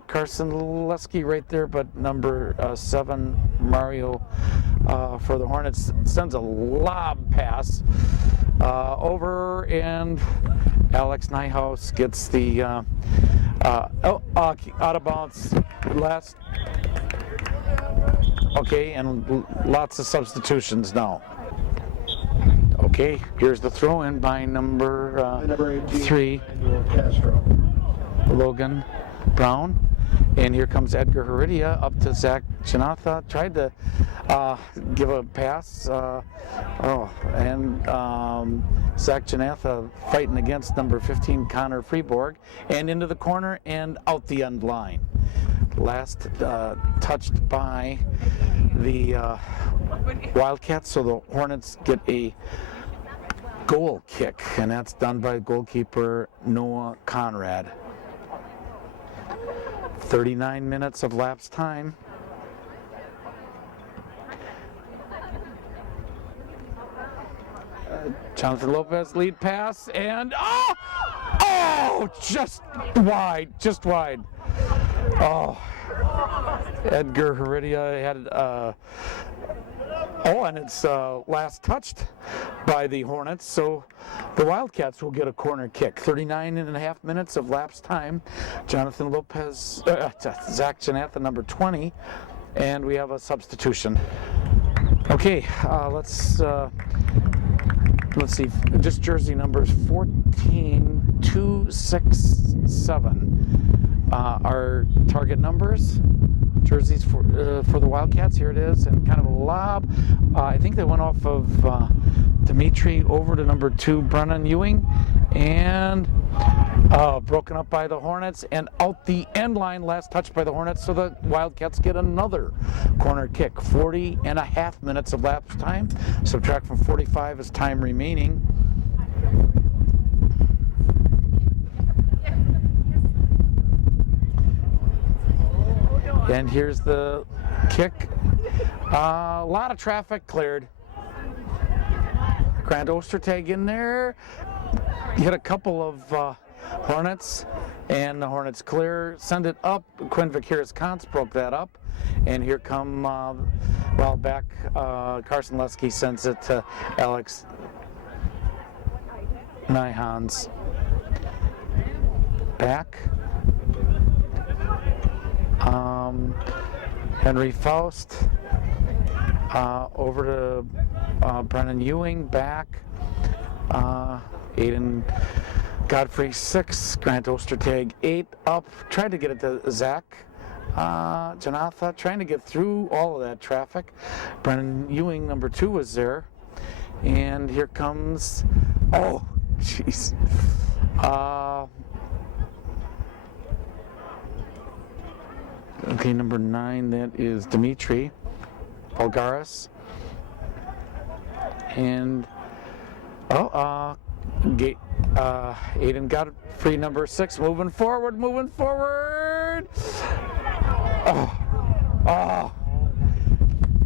Carson Leski right there, but number 7, Mario, for the Hornets, sends a lob pass over, and Alex Nyhouse gets the out of bounds last. Okay, and lots of substitutions now. Okay, here's the throw in by number 3, Logan Brown. And here comes Edgar Heredia up to Zach Janatha. Tried to give a pass. Zach Janatha fighting against number 15, Connor Freeborg. And into the corner and out the end line. Last touched by the Wildcats, so the Hornets get a goal kick, and that's done by goalkeeper Noah Conrad. 39 minutes of lapsed time. Jonathan Lopez lead pass, and just wide. Oh, Edgar Heredia had and it's last touched by the Hornets, so the Wildcats will get a corner kick. 39.5 minutes of lapsed time. Jonathan Lopez, Zach Janatha, number 20, and we have a substitution. Okay, let's see, just jersey numbers 14, 2, 6, 7 are target numbers. Jerseys for the Wildcats. Here it is, and kind of a lob. I think they went off of Dimitri over to number 2, Brennan Ewing, and broken up by the Hornets and out the end line. Last touch by the Hornets, so the Wildcats get another corner kick. 40.5 minutes of lapse time. Subtract from 45 is time remaining. And here's the kick. A lot of traffic cleared. Grant Ostertag in there. Hit a couple of Hornets, and the Hornets clear. Send it up. Quinn Vakiris-Kantz broke that up. And here come, back, Carson Leski sends it to Alex Nyhouse. Back. Henry Faust over to Brennan Ewing. Back. Aiden Godfrey 6, Grant Ostertag 8, up. Tried to get it to Zach Janatha, trying to get through all of that traffic. Brennan Ewing, number 2, was there. And here comes, jeez. Okay, number 9, that is Dimitri Bulgaris. And Aiden Godfrey, number 6, moving forward.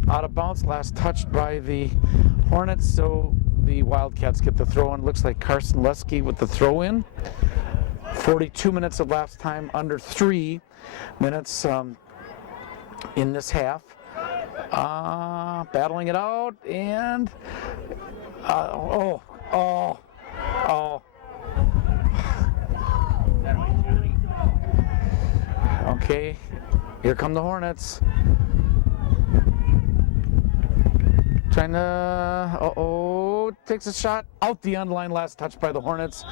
Out of bounds, last touched by the Hornets, so the Wildcats get the throw in. Looks like Carson Leski with the throw in. 42 minutes of lapse time, under 3 minutes in this half. Battling it out, and okay, here come the Hornets. Trying to, takes a shot out the end line, last touch by the Hornets.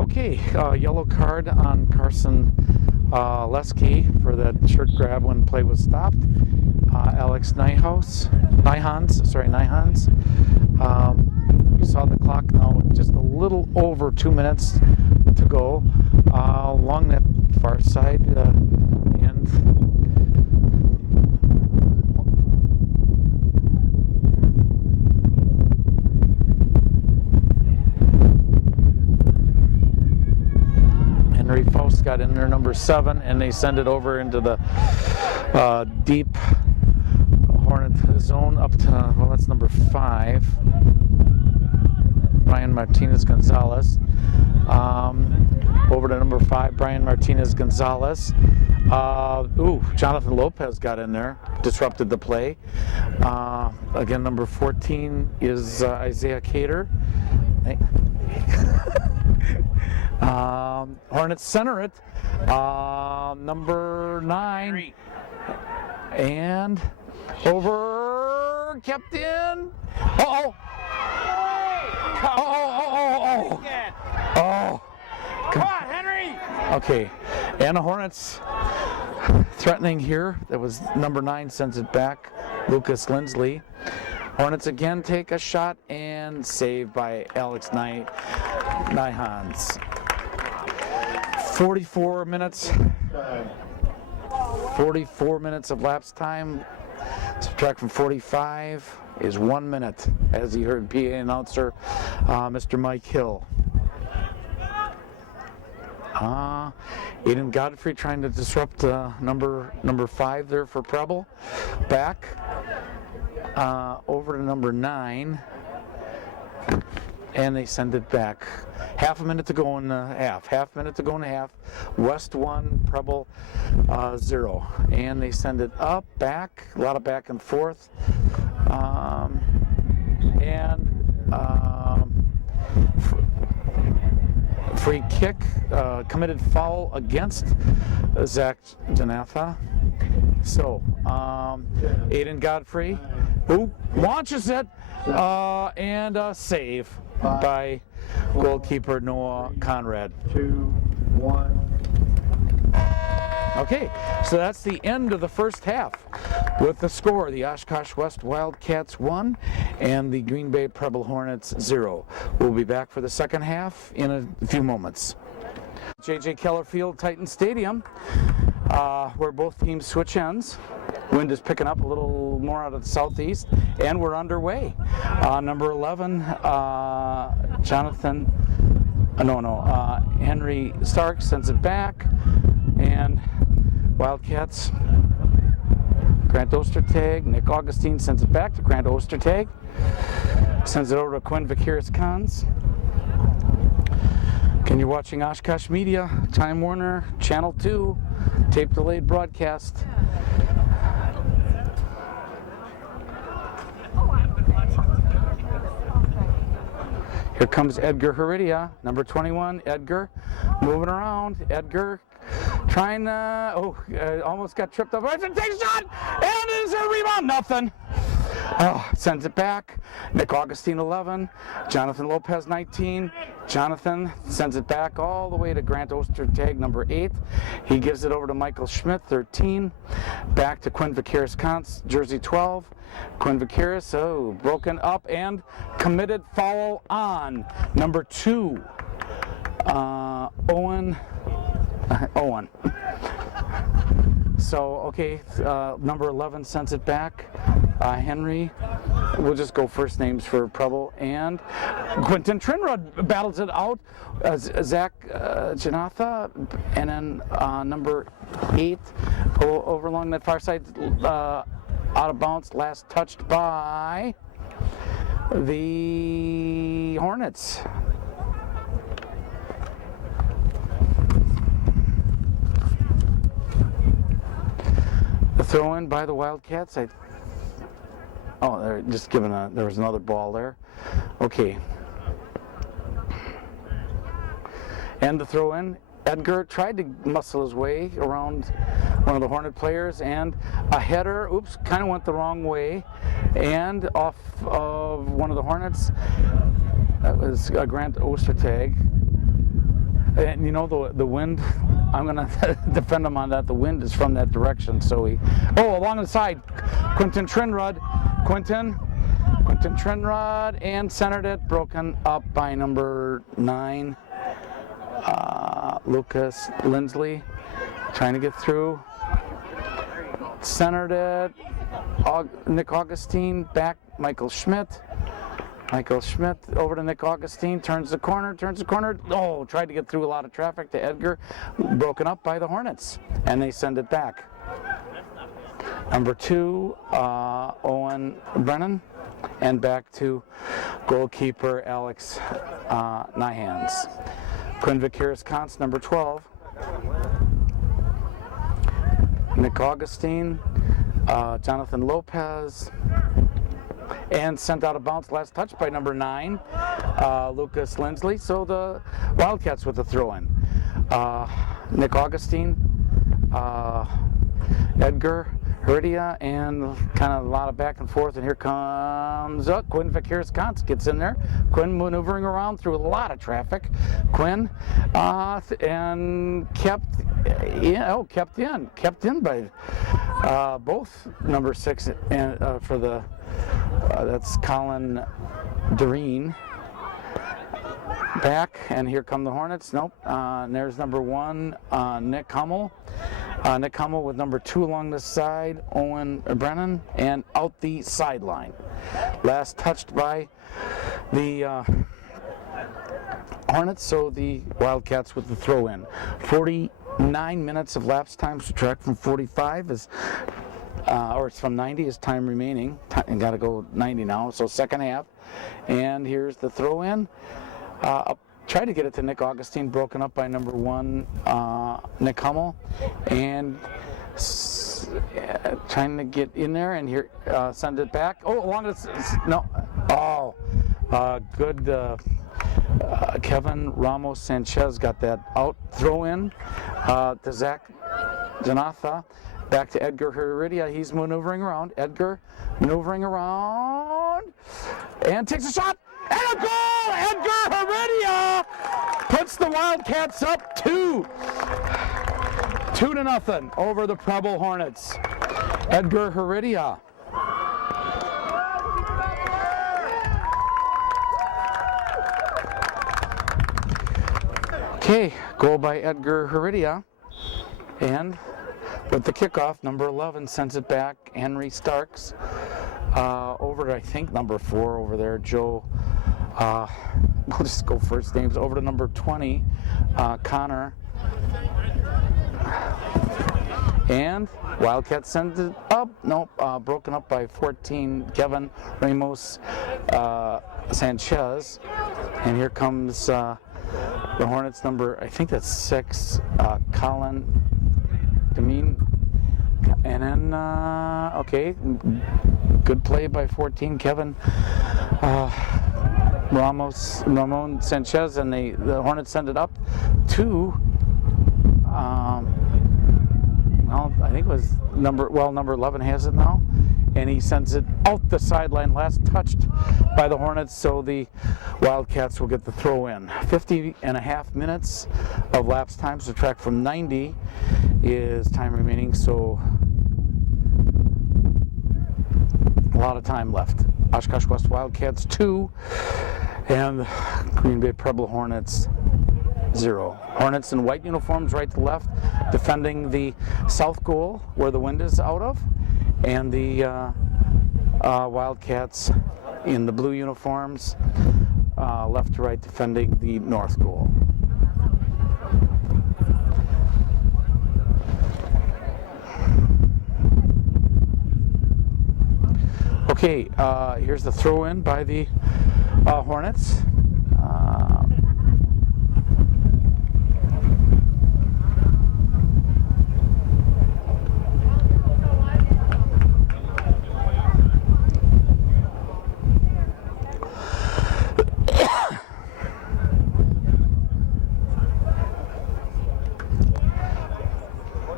Okay, yellow card on Carson Leski for that shirt grab when play was stopped. Alex Nyhouse. You saw the clock now, just a little over 2 minutes to go along that far side, and Henry Faust got in there, number 7, and they send it over into the deep Hornet zone up to, well, that's number 5. Brian Martinez-Gonzalez. Over to number 5, Brian Martinez-Gonzalez. Jonathan Lopez got in there, disrupted the play. Again, number 14 is Isaiah Cater. Hey. Hornets center it. Number 9. And over, kept in. Oh! Come on, Henry! Okay, and the Hornets threatening here. That was number 9, sends it back. Lucas Lindsley. Hornets again take a shot and saved by Alex Nyhans. 44 minutes. 44 minutes of lapse time. Subtract from 45 is 1 minute, as you heard PA announcer Mr. Mike Hill. Aiden Godfrey trying to disrupt number 5 there for Preble. Back over to number 9, and they send it back. Half a minute to go in the half. West 1, Preble 0, and they send it up, back. A lot of back and forth, free kick, committed foul against Zach Janatha. So, Aiden Godfrey, who launches it, and a save by goalkeeper Noah Conrad. 2-1. Okay, so that's the end of the first half. With the score, the Oshkosh West Wildcats 1 and the Green Bay Preble Hornets 0. We'll be back for the second half in a few moments. J.J. Keller Field, Titan Stadium, where both teams switch ends. Wind is picking up a little more out of the southeast, and we're underway. Number 11, Henry Stark sends it back, and Wildcats, Grant Ostertag, Nick Augustine sends it back to Grant Ostertag, sends it over to Quinn Vakiris-Cons. Again, you're watching Oshkosh Media, Time Warner, Channel 2, tape delayed broadcast. Here comes Edgar Heredia, number 21, Edgar, moving around. Edgar trying to, almost got tripped up. Takes a shot, and is a rebound, nothing. Sends it back. Nick Augustine 11, Jonathan Lopez 19. Jonathan sends it back all the way to Grant Ostertag, number 8. He gives it over to Michael Schmidt, 13. Back to Quinn Vakiris-Cons, jersey 12. Quinn Vakiris, broken up and committed foul on number 2, Owen. So, okay, number 11 sends it back. Henry, we'll just go first names for Preble, and Quentin Trinrod battles it out. Zach Janatha, and then number 8 over along that far side, out of bounds, last touched by the Hornets. The throw in by the Wildcats. They're just giving there was another ball there. Okay. And the throw in, Edgar tried to muscle his way around one of the Hornet players, and a header, kind of went the wrong way, and off of one of the Hornets. That was Grant Ostertag. And you know, the wind, I'm going to defend him on that. The wind is from that direction, so along the side, Quentin Trinrod, and centered it, broken up by number 9, Lucas Lindsley, trying to get through, centered it, Nick Augustine, back Michael Schmidt, Michael Schmidt over to Nick Augustine, turns the corner. Oh, tried to get through a lot of traffic to Edgar, broken up by the Hornets, and they send it back. Number 2, Owen Brennan, and back to goalkeeper Alex Nyhans. Quinn Vickers-Kantz, number 12. Nick Augustine, Jonathan Lopez, and sent out of bounds, last touch by number 9, Lucas Lindsley. So the Wildcats with the throw-in. Nick Augustine, Edgar Heredia, and kind of a lot of back and forth, and here comes Quinn Vickers-Kantz gets in there. Quinn maneuvering around through a lot of traffic. Quinn and kept in by both number 6 and for the that's Colin Doreen. Back, and here come the Hornets. Nope. And there's number 1, Nick Hummel. Nick Hummel with number 2 along the side, Owen Brennan, and out the sideline. Last touched by the Hornets, so the Wildcats with the throw-in. 49 minutes of lapse time, subtract from 45 is, or it's from 90 is time remaining. And got to go 90 now, so second half. And here's the throw-in. Tried to get it to Nick Augustine, broken up by number 1, Nick Hummel, and trying to get in there, and here, send it back. Oh, along this, no, good, Kevin Ramos Sanchez got that out, throw in, to Zach Janatha, back to Edgar Heredia, he's maneuvering around, Edgar maneuvering around, and takes a shot, and a goal! Edgar Heredia puts the Wildcats up 2-0 over the Preble Hornets. Edgar Heredia. Okay, goal by Edgar Heredia. And with the kickoff, number 11 sends it back. Henry Starks over to, I think, number 4 over there, Joe. We'll just go first names. Over to number 20, Connor. And Wildcats send it up. Nope, broken up by 14, Kevin Ramos Sanchez. And here comes the Hornets number, I think that's 6, Colin Demine. And then, okay, good play by 14, Kevin Ramon Sanchez, and the Hornets send it up to, well, I think it was number 11 has it now, and he sends it out the sideline, last touched by the Hornets, so the Wildcats will get the throw in. 50.5 minutes of lapse time, subtract from 90 is time remaining, so a lot of time left. Oshkosh West Wildcats 2 and Green Bay Preble Hornets 0. Hornets in white uniforms right to left, defending the south goal where the wind is out of, and the Wildcats in the blue uniforms left to right, defending the north goal. Okay, here's the throw-in by the Hornets.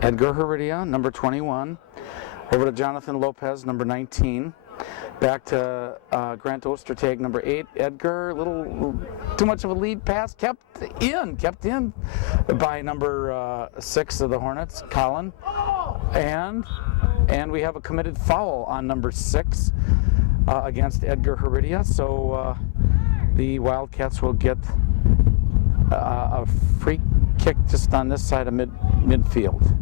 Edgar Heredia, number 21. Over to Jonathan Lopez, number 19. Back to Grant Ostertag, number 8. Edgar, a little too much of a lead pass, kept in by number 6 of the Hornets, Colin. And we have a committed foul on number 6 against Edgar Heredia. So the Wildcats will get a free kick just on this side of midfield.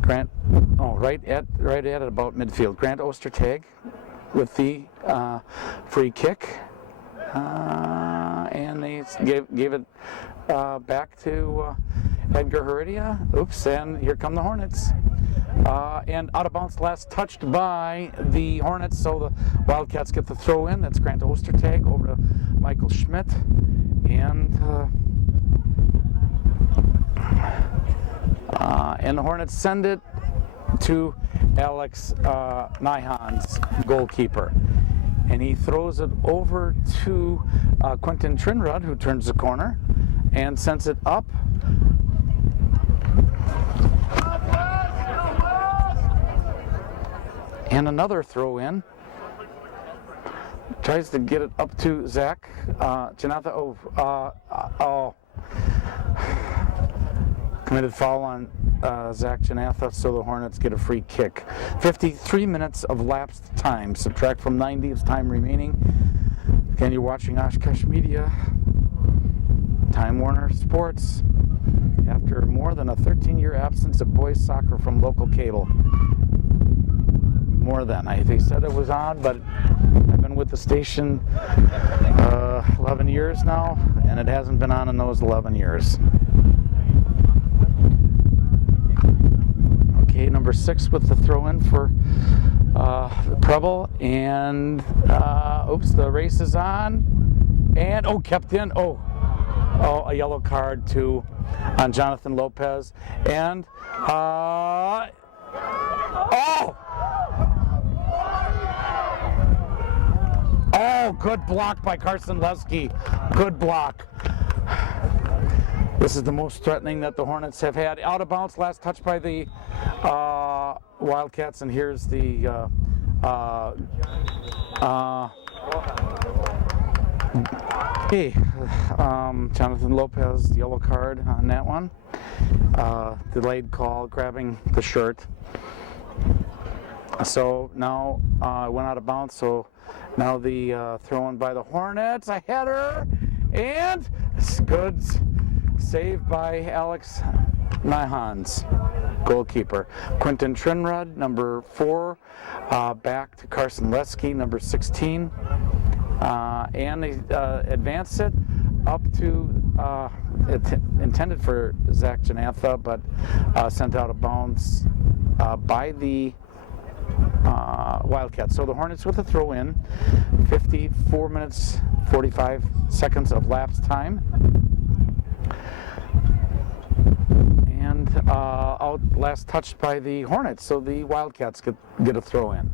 Grant, right at about midfield. Grant Ostertag with the free kick. And they gave it back to Edgar Heredia. Oops, and here come the Hornets. And out of bounds, last touched by the Hornets, so the Wildcats get the throw in. That's Grant Ostertag over to Michael Schmidt. And the Hornets send it to Alex Nyhan's goalkeeper. And he throws it over to Quentin Trinrud, who turns the corner and sends it up. And another throw in. Tries to get it up to Zach. Janatha, committed foul on Zach Janatha, so the Hornets get a free kick. 53 minutes of lapsed time. Subtract from 90 is time remaining. Again, you're watching Oshkosh Media, Time Warner Sports, after more than a 13-year absence of boys soccer from local cable. More than. They said it was on, but I've been with the station 11 years now, and it hasn't been on in those 11 years. Okay, number 6 with the throw-in for Preble, and oops, the race is on, and kept in. A yellow card on Jonathan Lopez, and good block by Carson Lesky. Good block. This is the most threatening that the Hornets have had. Out of bounds, last touch by the Wildcats, and here's the Jonathan Lopez, yellow card on that one. Delayed call, grabbing the shirt. So now it went out of bounds, so now the throw-in by the Hornets, a header, and it's good save by Alex Nyhan's goalkeeper. Quentin Trinrud, number 4, back to Carson Lesky, number 16, and they advance it up to intended for Zach Janatha, but sent out of bounds by the Wildcats. So the Hornets with a throw in, 54 minutes, 45 seconds of lapse time. And out last touched by the Hornets, so the Wildcats get a throw in.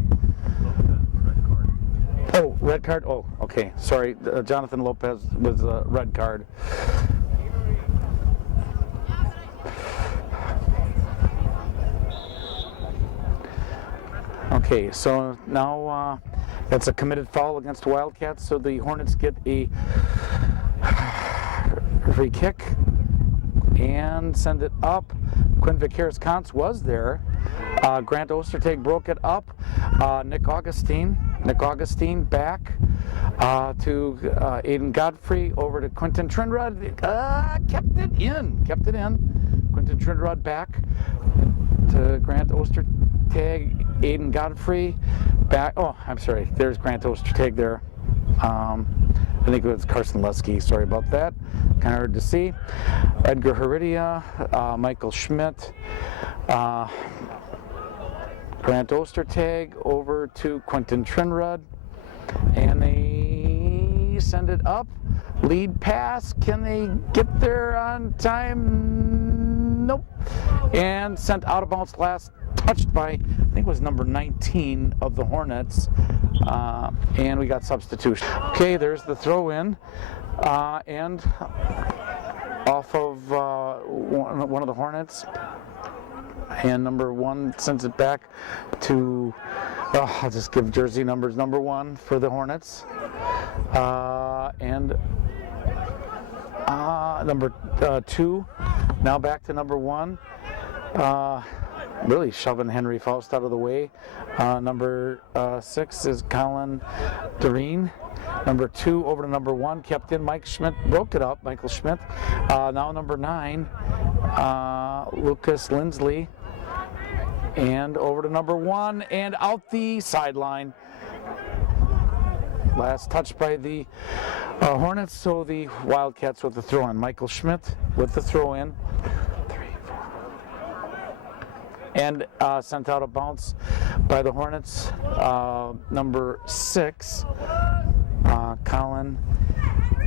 Red card? Okay, sorry, Jonathan Lopez was a red card. Okay, so now that's a committed foul against the Wildcats, so the Hornets get a free kick and send it up. Quinn Vickers-Kantz was there. Grant Ostertag broke it up. Nick Augustine back to Aiden Godfrey, over to Quentin Trinrud. Kept it in. Quentin Trinrud back to Grant Ostertag. Aiden Godfrey back. I'm sorry. There's Grant Ostertag there. I think it was Carson Lesky. Sorry about that. Kind of hard to see. Edgar Heredia, Michael Schmidt, Grant Ostertag over to Quentin Trinrud, and they send it up. Lead pass. Can they get there on time? Nope. And sent out of bounds, last touched by, I think it was number 19 of the Hornets, and we got substitution. Okay, there's the throw in, and off of one of the Hornets, and number 1 sends it back to, I'll just give jersey numbers, number 1 for the Hornets, and number 2, now back to number 1, really shoving Henry Faust out of the way. Number 6 is Colin Doreen. Number 2 over to number 1, kept in. Mike Schmidt broke it up, Michael Schmidt. Now number 9, Lucas Lindsley. And over to number 1, and out the sideline. Last touch by the Hornets, so the Wildcats with the throw in. Michael Schmidt with the throw in. 3, 4. And sent out of bounds by the Hornets. Number 6, Colin.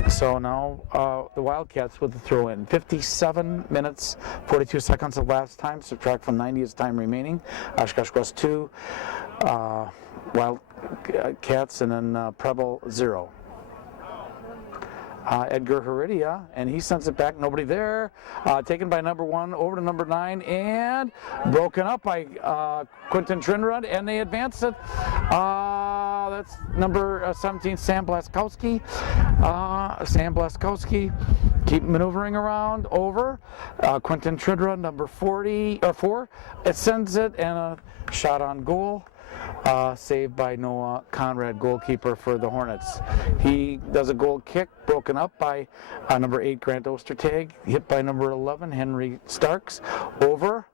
So now the Wildcats with the throw in. 57 minutes, 42 seconds of last time. Subtract from 90 is time remaining. Oshkosh West 2, Wildcats, and then Preble 0. Edgar Heredia, and he sends it back. Nobody there. Taken by number 1 over to number 9, and broken up by Quentin Trinrud, and they advance it. That's number 17, Sam Blaskowski. Sam Blaskowski keep maneuvering around over. Quentin Trinrud, number 4. It sends it, and a shot on goal. Saved by Noah Conrad, goalkeeper for the Hornets. He does a goal kick, broken up by number 8, Grant Ostertag, hit by number 11, Henry Starks, over.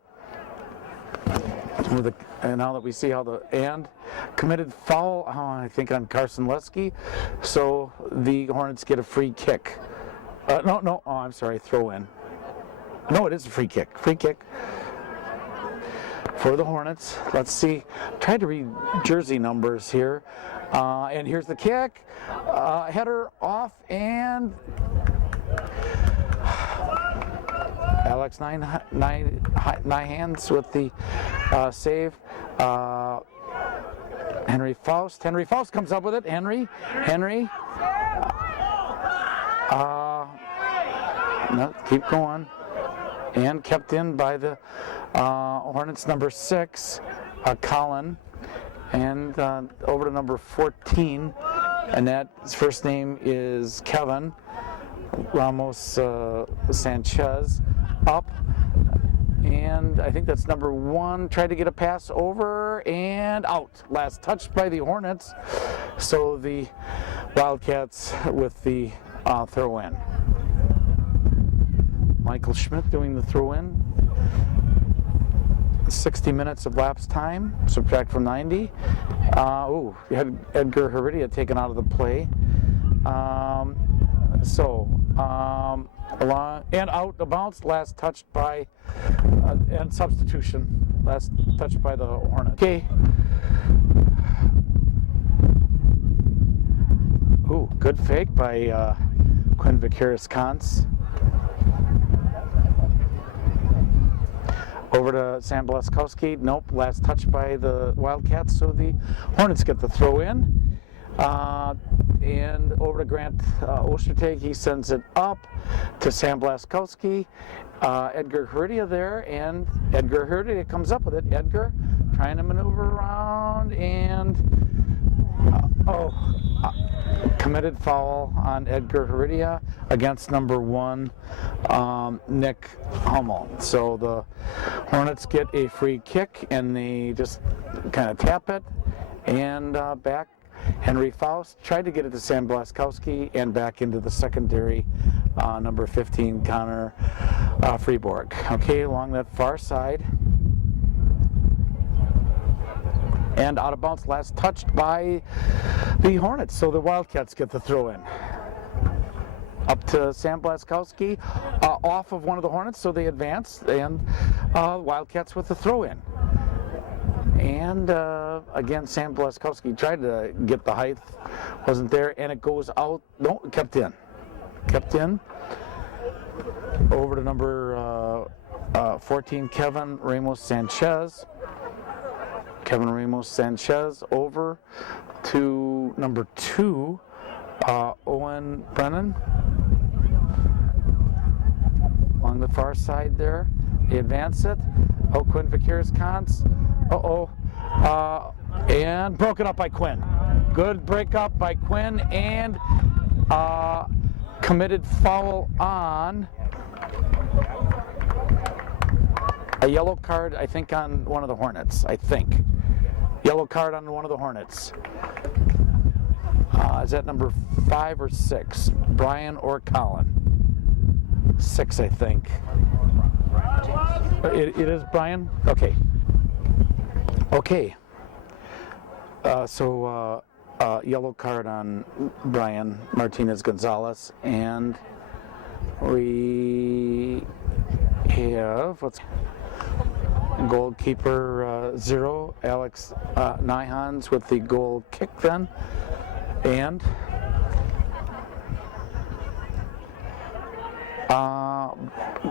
And now that we see how and committed foul, I think on Carson Lesky, so the Hornets get a free kick. I'm sorry, throw in. No, it is a free kick. Free kick for the Hornets. Let's see. Tried to read jersey numbers here. And here's the kick. Header off, and Alex Nyhands with the save. Henry Faust. Henry Faust comes up with it. Henry. No, keep going. And kept in by the Hornets number 6, Colin, and over to number 14, and his first name is Kevin Ramos Sanchez, up, and I think that's number 1, tried to get a pass over, and out. Last touch by the Hornets, so the Wildcats with the throw in. Michael Schmidt doing the throw in. 60 minutes of lapse time, subtract from 90. Edgar Heredia taken out of the play. Along and out of bounds, last touched by, and substitution, last touched by the Hornets. Okay. Good fake by Quinn Vicaris-Kantz. Over to Sam Blaskowski. Nope, last touch by the Wildcats, so the Hornets get the throw in. And over to Grant Ostertag. He sends it up to Sam Blaskowski. Edgar Heredia there, and Edgar Heredia comes up with it. Edgar trying to maneuver around, and committed foul on Edgar Heredia against number 1, Nick Hummel. So the Hornets get a free kick, and they just kind of tap it, and back. Henry Faust tried to get it to Sam Blaskowski, and back into the secondary, number 15, Connor Freeborg. Okay, along that far side. And out of bounds, last touched by the Hornets, so the Wildcats get the throw in. Up to Sam Blaskowski, off of one of the Hornets, so they advance, and Wildcats with the throw in. And again, Sam Blaskowski tried to get the height, wasn't there, and it goes out. No, kept in. Over to number 14, Kevin Ramos Sanchez. Over to number 2, Owen Brennan. Along the far side there, they advance it. Quinn Vicaris-Kantz. And broken up by Quinn. Good break up by Quinn, and committed foul on a yellow card, I think, on one of the Hornets. Yellow card on one of the Hornets. Is that number 5 or 6? Brian or Colin? 6, I think. It is Brian? Okay. So yellow card on Brian Martinez-Gonzalez, and we have goalkeeper 0, Alex Nyhans with the goal kick then, and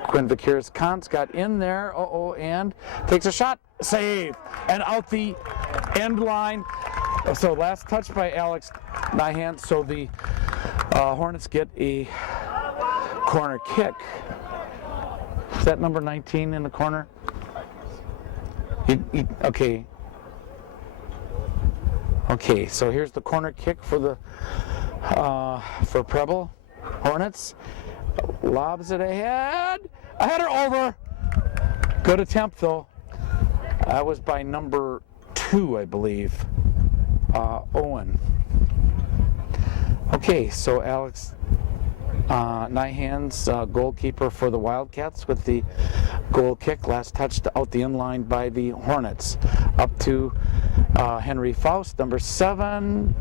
Quinn Vakiris-Kans got in there, and takes a shot, save, and out the end line. So last touch by Alex Nyhans, so the Hornets get a corner kick. Is that number 19 in the corner? Okay. Okay, so here's the corner kick for the for Preble Hornets. Lobs it ahead. A header over. Good attempt though. That was by number 2, I believe. Owen. Okay, so Alex Nyhans, goalkeeper for the Wildcats with the goal kick. Last touched out the inline by the Hornets. Up to Henry Faust, number 7.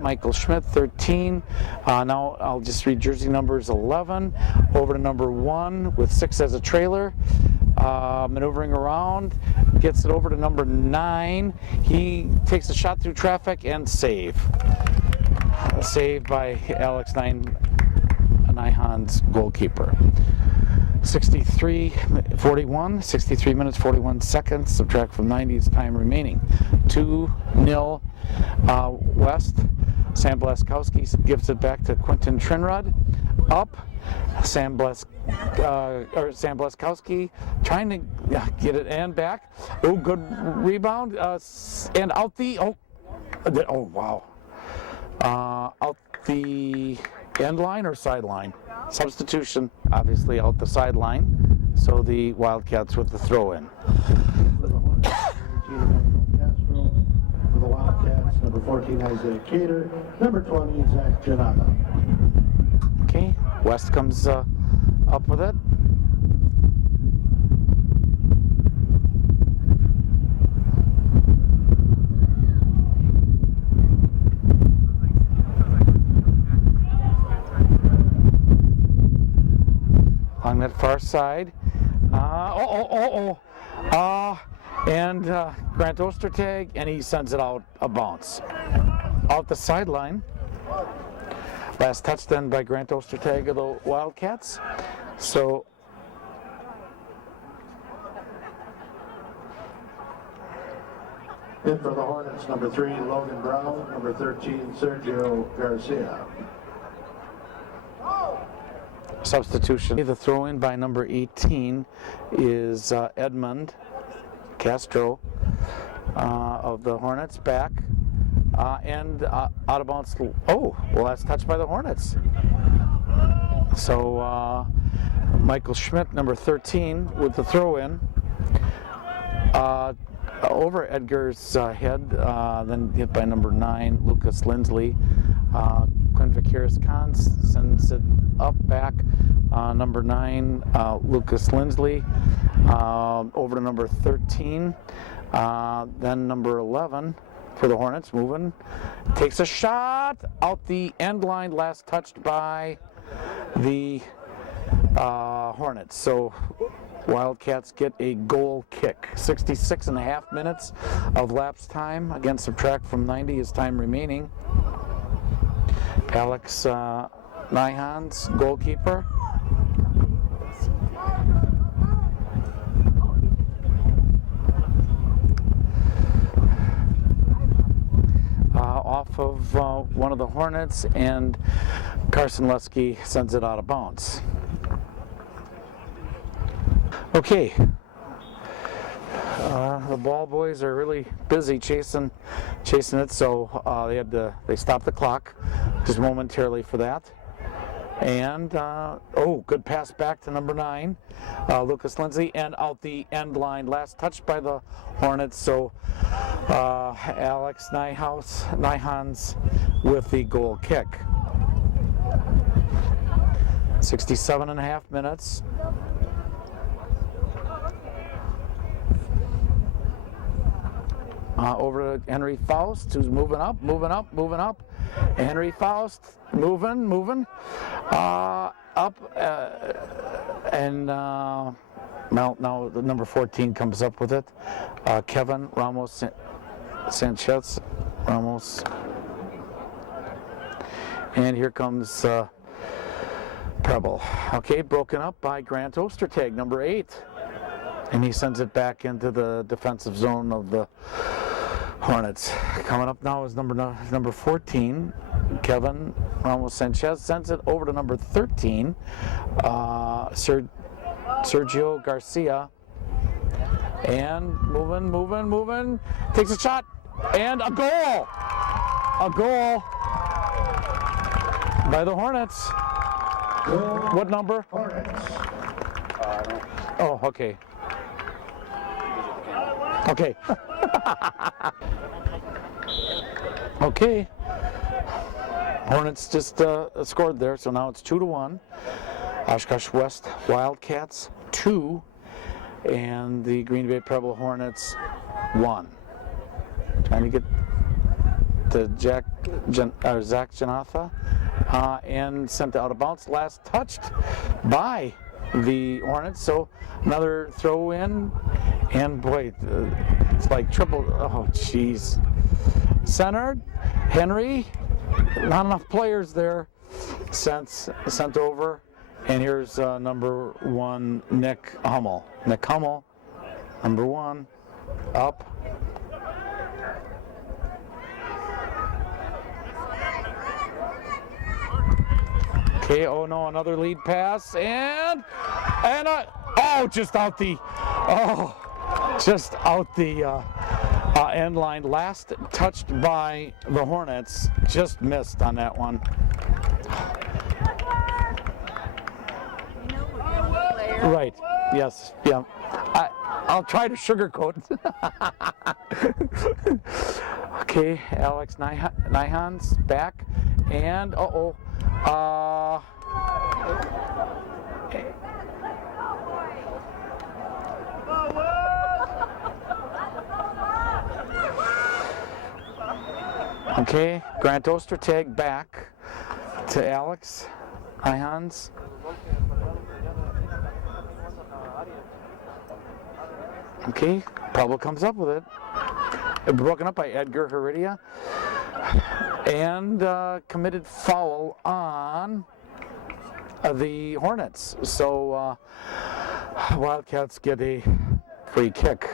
Michael Schmidt, 13. Now I'll just read jersey numbers 11. Over to number 1 with 6 as a trailer. Maneuvering around, gets it over to number 9. He takes a shot through traffic and save. Save by Alex Nyhans, goalkeeper. 63 minutes 41 seconds, subtract from 90 is time remaining. 2-0 West. Sam Blaskowski gives it back to Quentin Trinrud. Up. Sam Blaskowski trying to get it and back. Oh, good rebound. And out the wow. Out the end line or sideline? Substitution, obviously out the sideline. So the Wildcats with the throw in. For the Wildcats, number 14, Isaiah Cater. Number 20, Zach Janata. Okay, West comes up with it. On that far side. And Grant Ostertag, and he sends it out of bounds. Out the sideline. Last touch then by Grant Ostertag of the Wildcats. So in for the Hornets, number 3, Logan Brown. Number 13, Sergio Garcia. Substitution. The throw in by number 18 is Edmund Castro of the Hornets back. And out of bounds. Oh, well, that's touched by the Hornets. So Michael Schmidt, number 13, with the throw in. Over Edgar's head, then hit by number 9, Lucas Lindsley. Quinn Vakiris-Kans sends it up back. Number 9, Lucas Lindsley. Over to number 13. Then number 11 for the Hornets, moving. Takes a shot out the end line, last touched by the Hornets. So Wildcats get a goal kick. 66.5 minutes of lapse time. Again, subtract from 90 is time remaining. Alex Nyhans, goalkeeper. Off of one of the Hornets, and Carson Lusky sends it out of bounds. Okay. The ball boys are really busy chasing it, so they stopped the clock just momentarily for that. And good pass back to number 9, Lucas Lindsay, and out the end line, last touched by the Hornets. So Alex Nyhans with the goal kick. 67.5 minutes. over to Henry Faust, who's moving up. Henry Faust moving. Up. And now the number 14 comes up with it. Kevin Ramos Sanchez. Ramos. And here comes Preble. Okay, broken up by Grant Ostertag, number 8. And he sends it back into the defensive zone of the Hornets. Coming up now is number 14, Kevin Ramos Sanchez, sends it over to number 13, Sergio Garcia. And moving, takes a shot, and a goal! A goal by the Hornets. What number? Hornets. Oh, okay. Okay. Okay. Hornets just scored there, so now it's 2-1. Oshkosh West Wildcats 2, and the Green Bay Preble Hornets 1. Trying to get to Zach Janatha, and sent out of bounds. Last touched by the Hornets, so another throw in, and boy, it's like triple. Oh, jeez. Centered, Henry. Not enough players there. Sent over, and here's number 1, Nick Hummel. Nick Hummel, number 1, up. Okay, oh no, another lead pass, and just out the end line. Last touched by the Hornets, just missed on that one. Right, yes, yeah. I'll try to sugarcoat it. Okay, Alex Nyhan's back, and okay, Grant Ostertag back to Alex Nyhan's. Okay, Preble comes up with it. Broken up by Edgar Heredia. And committed foul on the Hornets. So Wildcats get a free kick.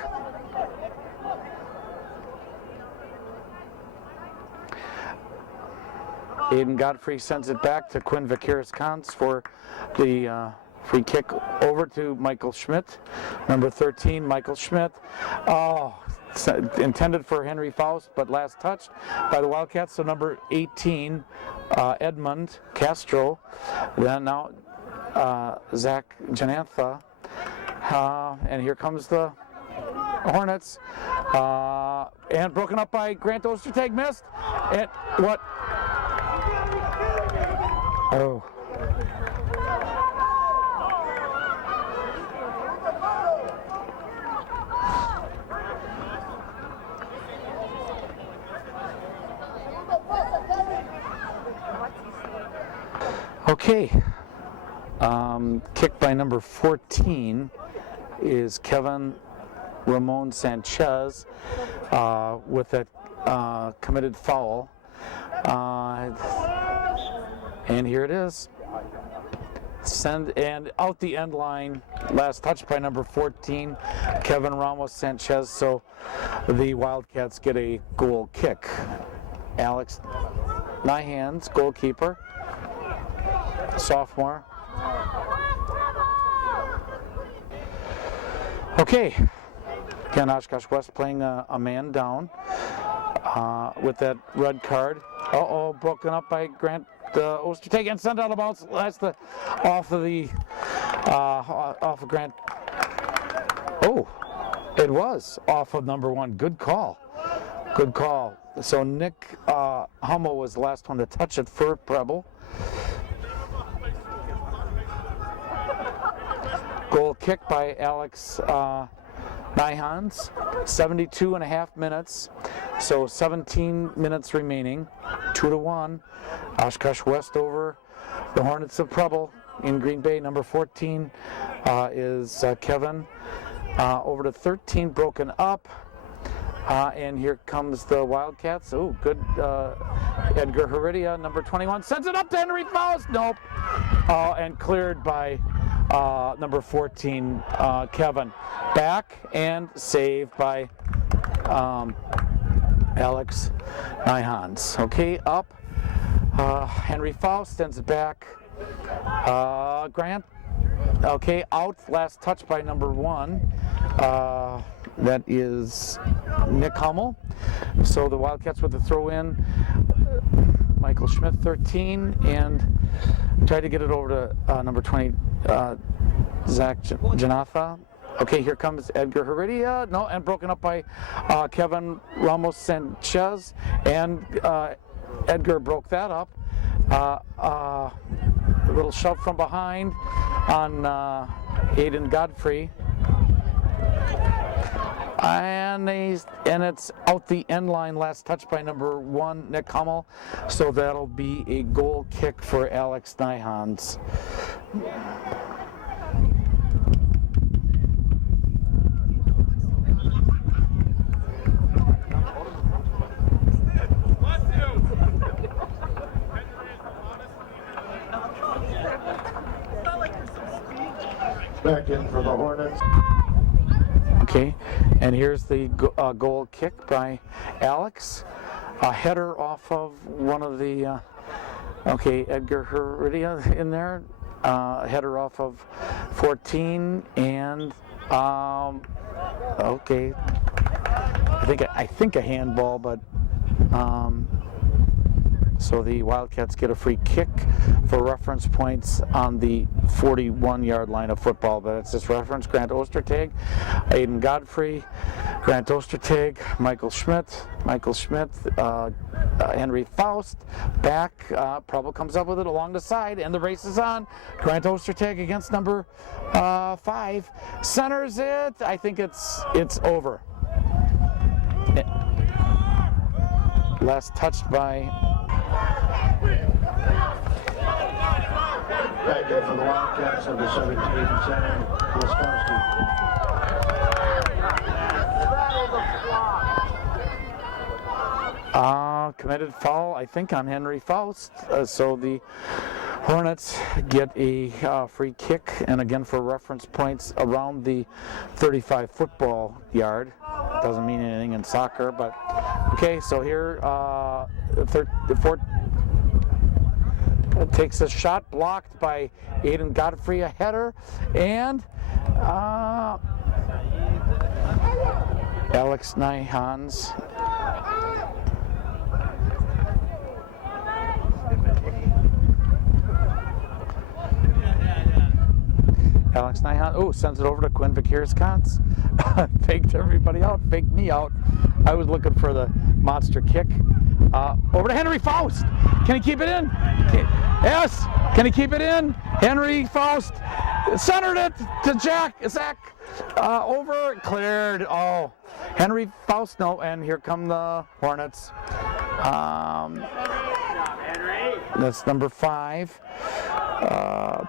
Aiden Godfrey sends it back to Quinn Vakiris-Kans for the free kick over to Michael Schmidt. Number 13, Michael Schmidt. Oh, intended for Henry Faust, but last touched by the Wildcats. So number 18, Edmund Castro. Then now Zach Janantha. And here comes the Hornets. And broken up by Grant Ostertag, missed. And what? Oh. Okay, kick by number 14 is Kevin Ramon Sanchez with that committed foul. And here it is. Send and out the end line. Last touch by number 14, Kevin Ramos Sanchez. So the Wildcats get a goal kick. Alex Nyhan's goalkeeper. Sophomore. Okay, again, Oshkosh West playing a man down with that red card. Broken up by Grant Ostertag and sent out of bounds. That's the off of Grant. Oh, it was off of number 1. Good call. Good call. So Nick Hummel was the last one to touch it for Preble. Goal kick by Alex Nyhans, 72 and a half minutes, so 17 minutes remaining, 2-1. Oshkosh West over the Hornets of Preble in Green Bay. Number 14 is Kevin. Over to 13, broken up. And here comes the Wildcats. Oh, good. Edgar Heredia, number 21, sends it up to Henry Faust. Nope. And cleared by number 14, Kevin. Back and saved by Alex Nyhans. Okay, up. Henry Faust sends it back. Grant. Okay, out. Last touch by number 1. That is Nick Hummel. So the Wildcats with the throw in. Michael Schmidt, 13, and tried to get it over to number 20, Zach Janatha. Okay, here comes Edgar Heredia. No, and broken up by Kevin Ramos Sanchez, and Edgar broke that up. A little shove from behind on Aiden Godfrey. And it's out the end line, last touch by number 1, Nick Hummel. So that'll be a goal kick for Alex Nyhans. Back in for the Hornets. Okay, and here's the goal kick by Alex. A header off of one of the, okay, Edgar Heredia in there. Header off of 14, and, okay, I think a handball, but, so the Wildcats get a free kick for reference points on the 41-yard line of football. But it's this reference: Grant Ostertag, Aiden Godfrey, Grant Ostertag, Michael Schmidt, Henry Faust, back. Preble comes up with it along the side, and the race is on. Grant Ostertag against number 5, centers it. I think it's over. Last touched by. Back in for the Wildcats, number 17, center, Wisconsin. Committed foul, I think, on Henry Faust. So the Hornets get a free kick, and again for reference points around the 35 football yard. Doesn't mean anything in soccer, but okay. So here, takes a shot blocked by Aiden Godfrey, a header, and Alex Nyhans. Alex Nyhans, sends it over to Quinn Vakiris-Kantz. Faked everybody out, faked me out. I was looking for the monster kick. Over to Henry Faust. Can he keep it in? Yes. Can he keep it in? Henry Faust centered it to Zach. Over, cleared. Oh, Henry Faust, no. And here come the Hornets. That's number 5.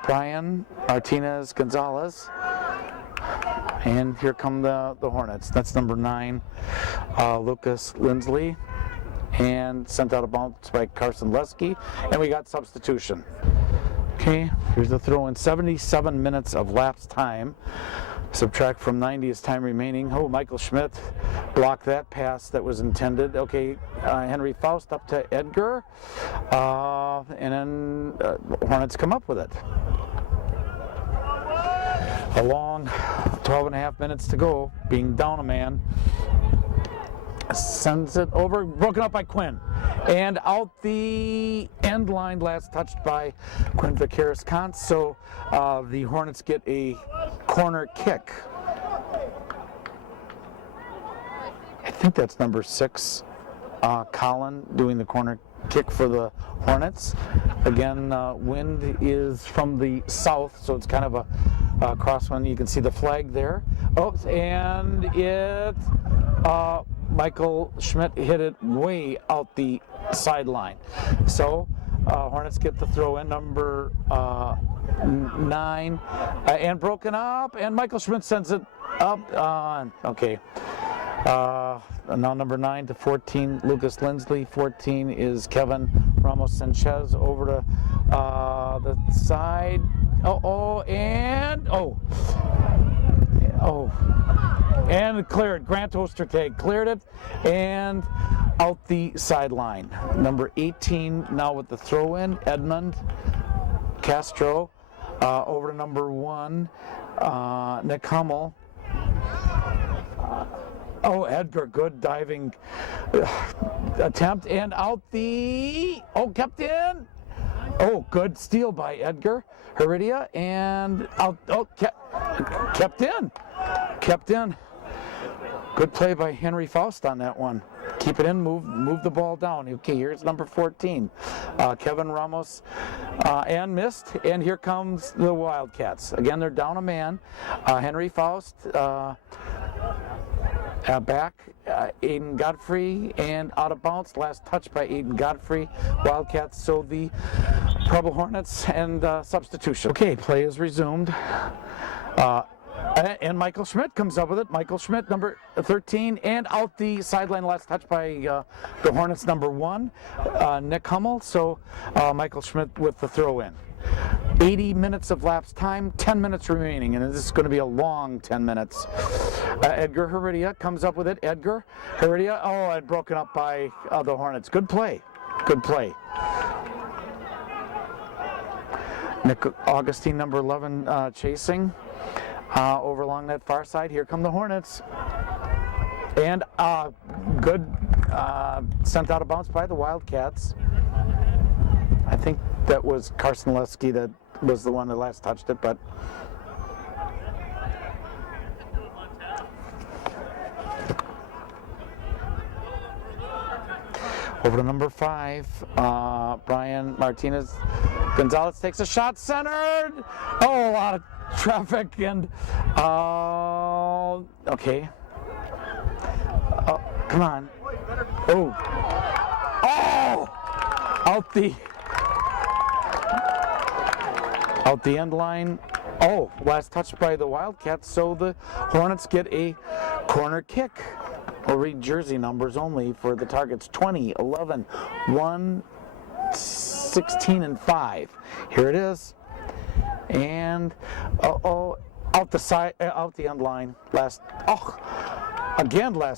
Brian Martinez Gonzalez. And here come the Hornets. That's number 9, Lucas Lindsley. And sent out of bounds by Carson Lesky. And we got substitution. Okay, here's the throw in. 77 minutes of lapsed time. Subtract from 90 is time remaining. Oh, Michael Schmidt blocked that pass that was intended. Okay, Henry Faust up to Edgar. And then Hornets come up with it. A long 12 and a half minutes to go, being down a man. Sends it over, broken up by Quinn. And out the end line, last touched by Quinn Vakiris-Kantz. So the Hornets get a corner kick. I think that's number 6, Colin, doing the corner kick for the Hornets. Again, wind is from the south, so it's kind of a crosswind. You can see the flag there. Oh, and it, Michael Schmidt hit it way out the sideline. So Hornets get the throw in, number 9, and broken up, and Michael Schmidt sends it up on, okay. Now number 9 to 14, Lucas Lindsley. 14 is Kevin Ramos Sanchez over to the side. And cleared. Grant Ostertag cleared it and out the sideline. Number 18 now with the throw in, Edmund Castro over to number 1, Nick Hummel. Edgar, good diving attempt and out the, kept in. Good steal by Edgar Heredia and out, kept in. Good play by Henry Faust on that one. Keep it in, move the ball down. Okay, here's number 14, Kevin Ramos, and missed. And here comes the Wildcats. Again, they're down a man. Henry Faust back, Aiden Godfrey, and out of bounds. Last touch by Aiden Godfrey. Wildcats, so the Preble Hornets and substitution. Okay, play is resumed. And Michael Schmidt comes up with it. Michael Schmidt, number 13, and out the sideline. Last touch by the Hornets, number 1, Nick Hummel. So Michael Schmidt with the throw in. 80 minutes of lapse time, 10 minutes remaining, and this is going to be a long 10 minutes. Edgar Heredia comes up with it. Edgar Heredia, and broken up by the Hornets. Good play. Nick Augustine, number 11, chasing over along that far side. Here come the Hornets. And good sent out of bounds by the Wildcats. I think that was Carson Lesky that was the one that last touched it, but over to number 5, Brian Martinez Gonzalez takes a shot, centered. A lot of traffic and okay. Come on. Out the end line. Last touch by the Wildcats, so the Hornets get a corner kick. We'll read jersey numbers only for the targets: 20, 11, 1, 16, and 5. Here it is. And out the side, out the end line. Last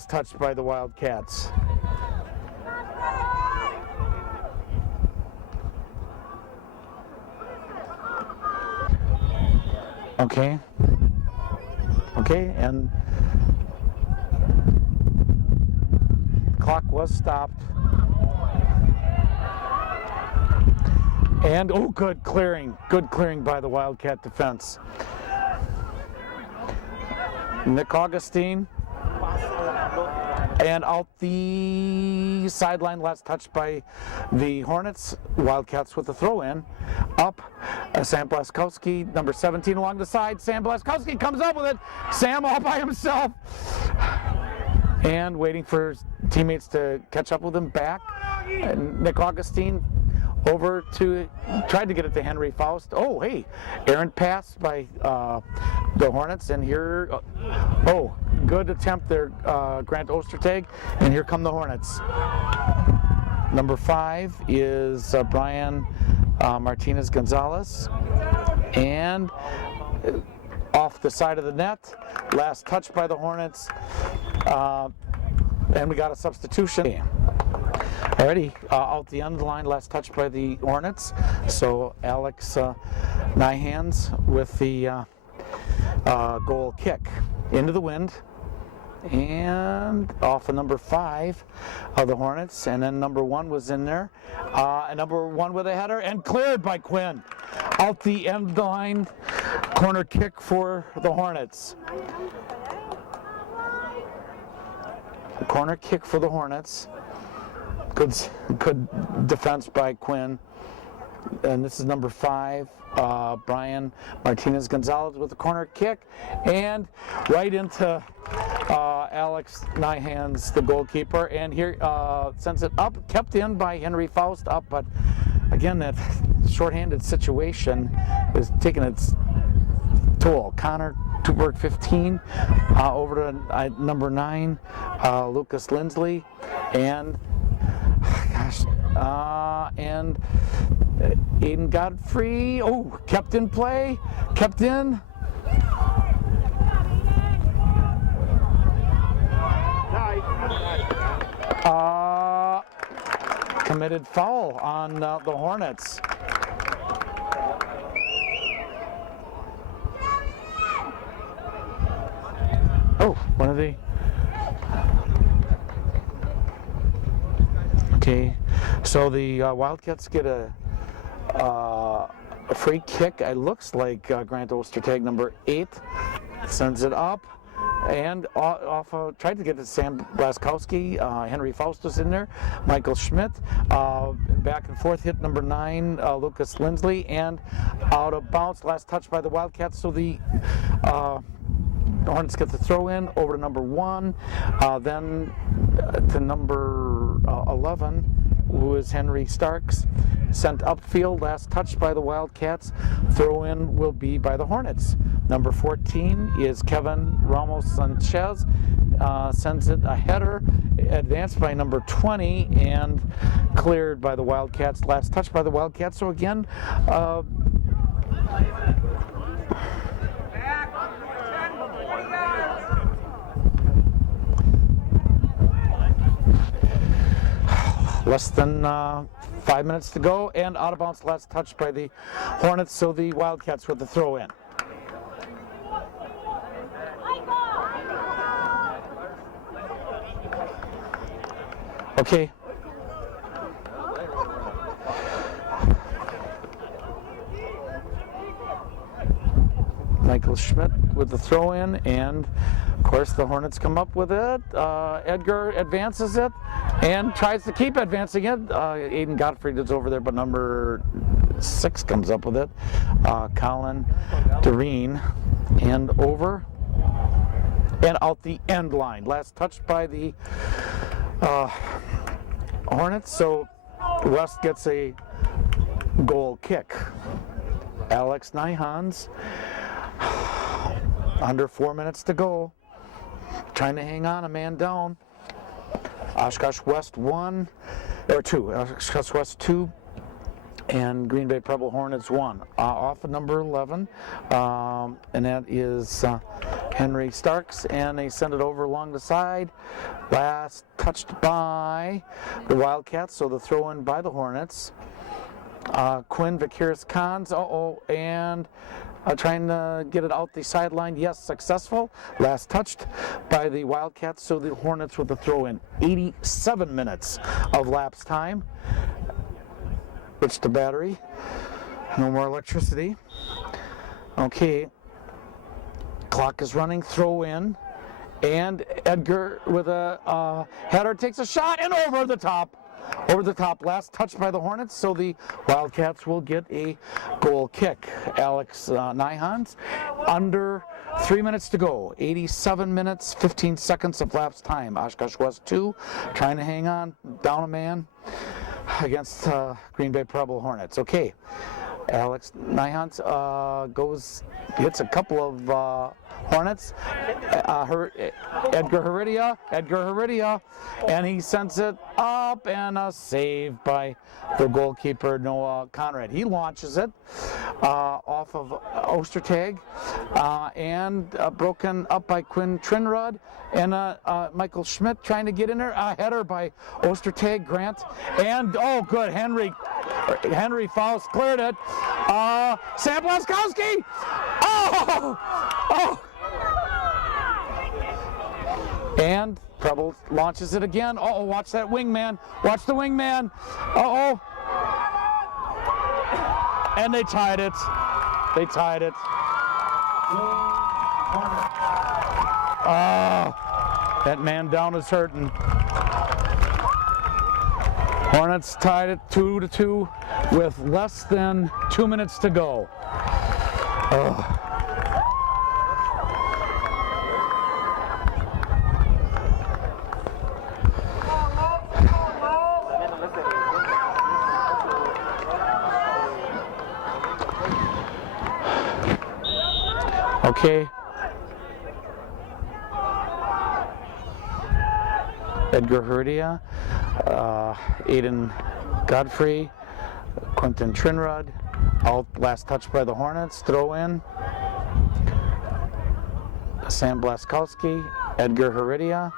touch by the Wildcats. Okay, and clock was stopped. And good clearing by the Wildcat defense. Nick Augustine, and out the sideline. Last touch by the Hornets. Wildcats with the throw in. Up, Sam Blaskowski, number 17, along the side. Sam Blaskowski comes up with it. Sam all by himself. And waiting for teammates to catch up with him back. And Nick Augustine over to, tried to get it to Henry Faust. Errant pass by the Hornets. And here, good attempt there, Grant Ostertag. And here come the Hornets. Number 5 is Brian Martinez Gonzalez, and off the side of the net. Last touch by the Hornets, and we got a substitution. Already out the end line. Last touch by the Hornets. So Alex Nyhands with the goal kick into the wind. And off of number 5 of the Hornets, and then number 1 was in there, and number 1 with a header, and cleared by Quinn. Out the end line, corner kick for the Hornets. A corner kick for the Hornets. Good defense by Quinn. and this is number 5, Brian Martinez Gonzalez with the corner kick, and right into Alex Nyhan's, the goalkeeper, and here sends it up, kept in by Henry Faust up, but again, that shorthanded situation is taking its toll. Connor Tuberg 15 over to number 9, Lucas Lindsley, and and Aiden Godfrey, kept in play, kept in. Committed foul on the Hornets. One of the... Okay, so the Wildcats get a free kick. It looks like Grant Ostertag, number 8, sends it up. And tried to get to Sam Blaskowski. Henry Faust was in there. Michael Schmidt. Back and forth hit number 9, Lucas Lindsley. And out of bounds. Last touch by the Wildcats. So the Hornets get the throw in over to number 1. Then to number 11, who is Henry Starks. Sent upfield, last touch by the Wildcats. Throw in will be by the Hornets. Number 14 is Kevin Ramos Sanchez. Sends it a header, advanced by number 20 and cleared by the Wildcats. Last touch by the Wildcats. So again, less than 5 minutes to go, and out of bounds, last touch by the Hornets, so the Wildcats with the throw in. Okay. Michael Schmidt with the throw in, and of course the Hornets come up with it. Edgar advances it and tries to keep advancing it. Aiden Gottfried is over there, but number 6 comes up with it. Colin Doreen, and over and out the end line. Last touch by the Hornets, so West gets a goal kick. Alex Nyhans, under 4 minutes to go, trying to hang on, a man down. Oshkosh West 1, or 2, Oshkosh West 2, and Green Bay Preble Hornets 1. Off of number 11, and that is Henry Starks, and they send it over along the side. Last touched by the Wildcats, so the throw in by the Hornets. Quinn Vakiris Khans, and trying to get it out the sideline. Yes, successful. Last touched by the Wildcats, so the Hornets with the throw in. 87 minutes of lapse time. Switch to battery. No more electricity. Okay. Clock is running. Throw in. And Edgar with a header takes a shot and over the top. Over the top, last touch by the Hornets, so the Wildcats will get a goal kick. Alex Nyhans, under 3 minutes to go, 87 minutes, 15 seconds of lapse time. Oshkosh West 2, trying to hang on, down a man against Green Bay Preble Hornets. Okay, Alex Nyhans hits a couple of Hornets. Edgar Heredia, and he sends it up, and a save by the goalkeeper Noah Conrad. He launches it off of Ostertag, and broken up by Quinn Trinrod, and Michael Schmidt trying to get in there. A header by Ostertag, Grant, and good, Henry Faust cleared it. Sam Blaskowski! And Preble launches it again. Watch that wingman. Watch the wingman. And they tied it. That man down is hurting. Hornets tied at 2-2 with less than 2 minutes to go. Ugh. Okay. Edgar Herdia, Aiden Godfrey, Quentin Trinrud, out last touch by the Hornets, throw in. Sam Blaskowski, Edgar Herdia,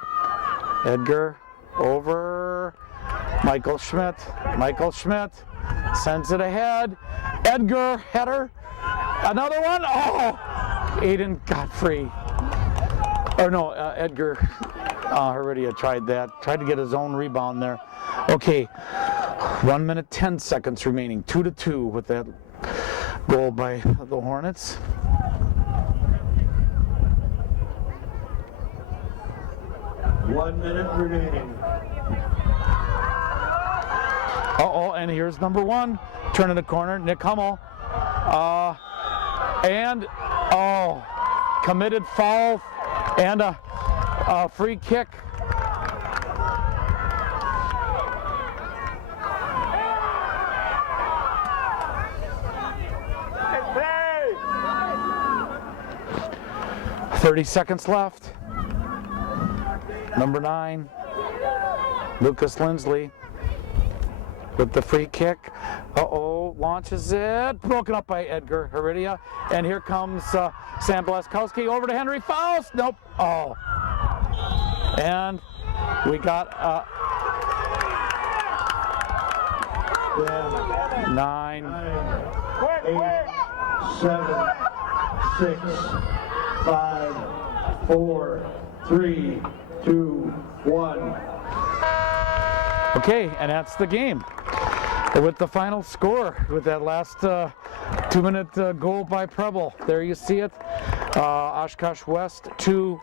Edgar over, Michael Schmidt sends it ahead, Edgar, header, another one, oh! Aiden Godfrey, or no, Edgar Herdia tried to get his own rebound there. Okay, 1 minute 10 seconds remaining, 2-2 with that goal by the Hornets. One minute remaining. Uh-oh, and here's number one, turning the corner, Nick Hummel. And, committed foul and a free kick. Hey! 30 seconds left. Number 9, Lucas Lindsley with the free kick. Uh-oh, launches it. Broken up by Edgar Herdia. And here comes Sam Blaskowski over to Henry Faust. Nope. Oh. And we got 9. 8, 7, 6, 5, 4, 3, 2, 1. Okay, and that's the game. With the final score, with that last 2-minute goal by Preble. There you see it. Oshkosh West 2,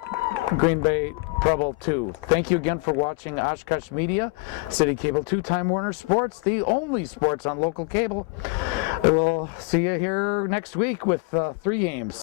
Green Bay Preble 2. Thank you again for watching Oshkosh Media, City Cable 2, Time Warner Sports, the only sports on local cable. We'll see you here next week with 3 games.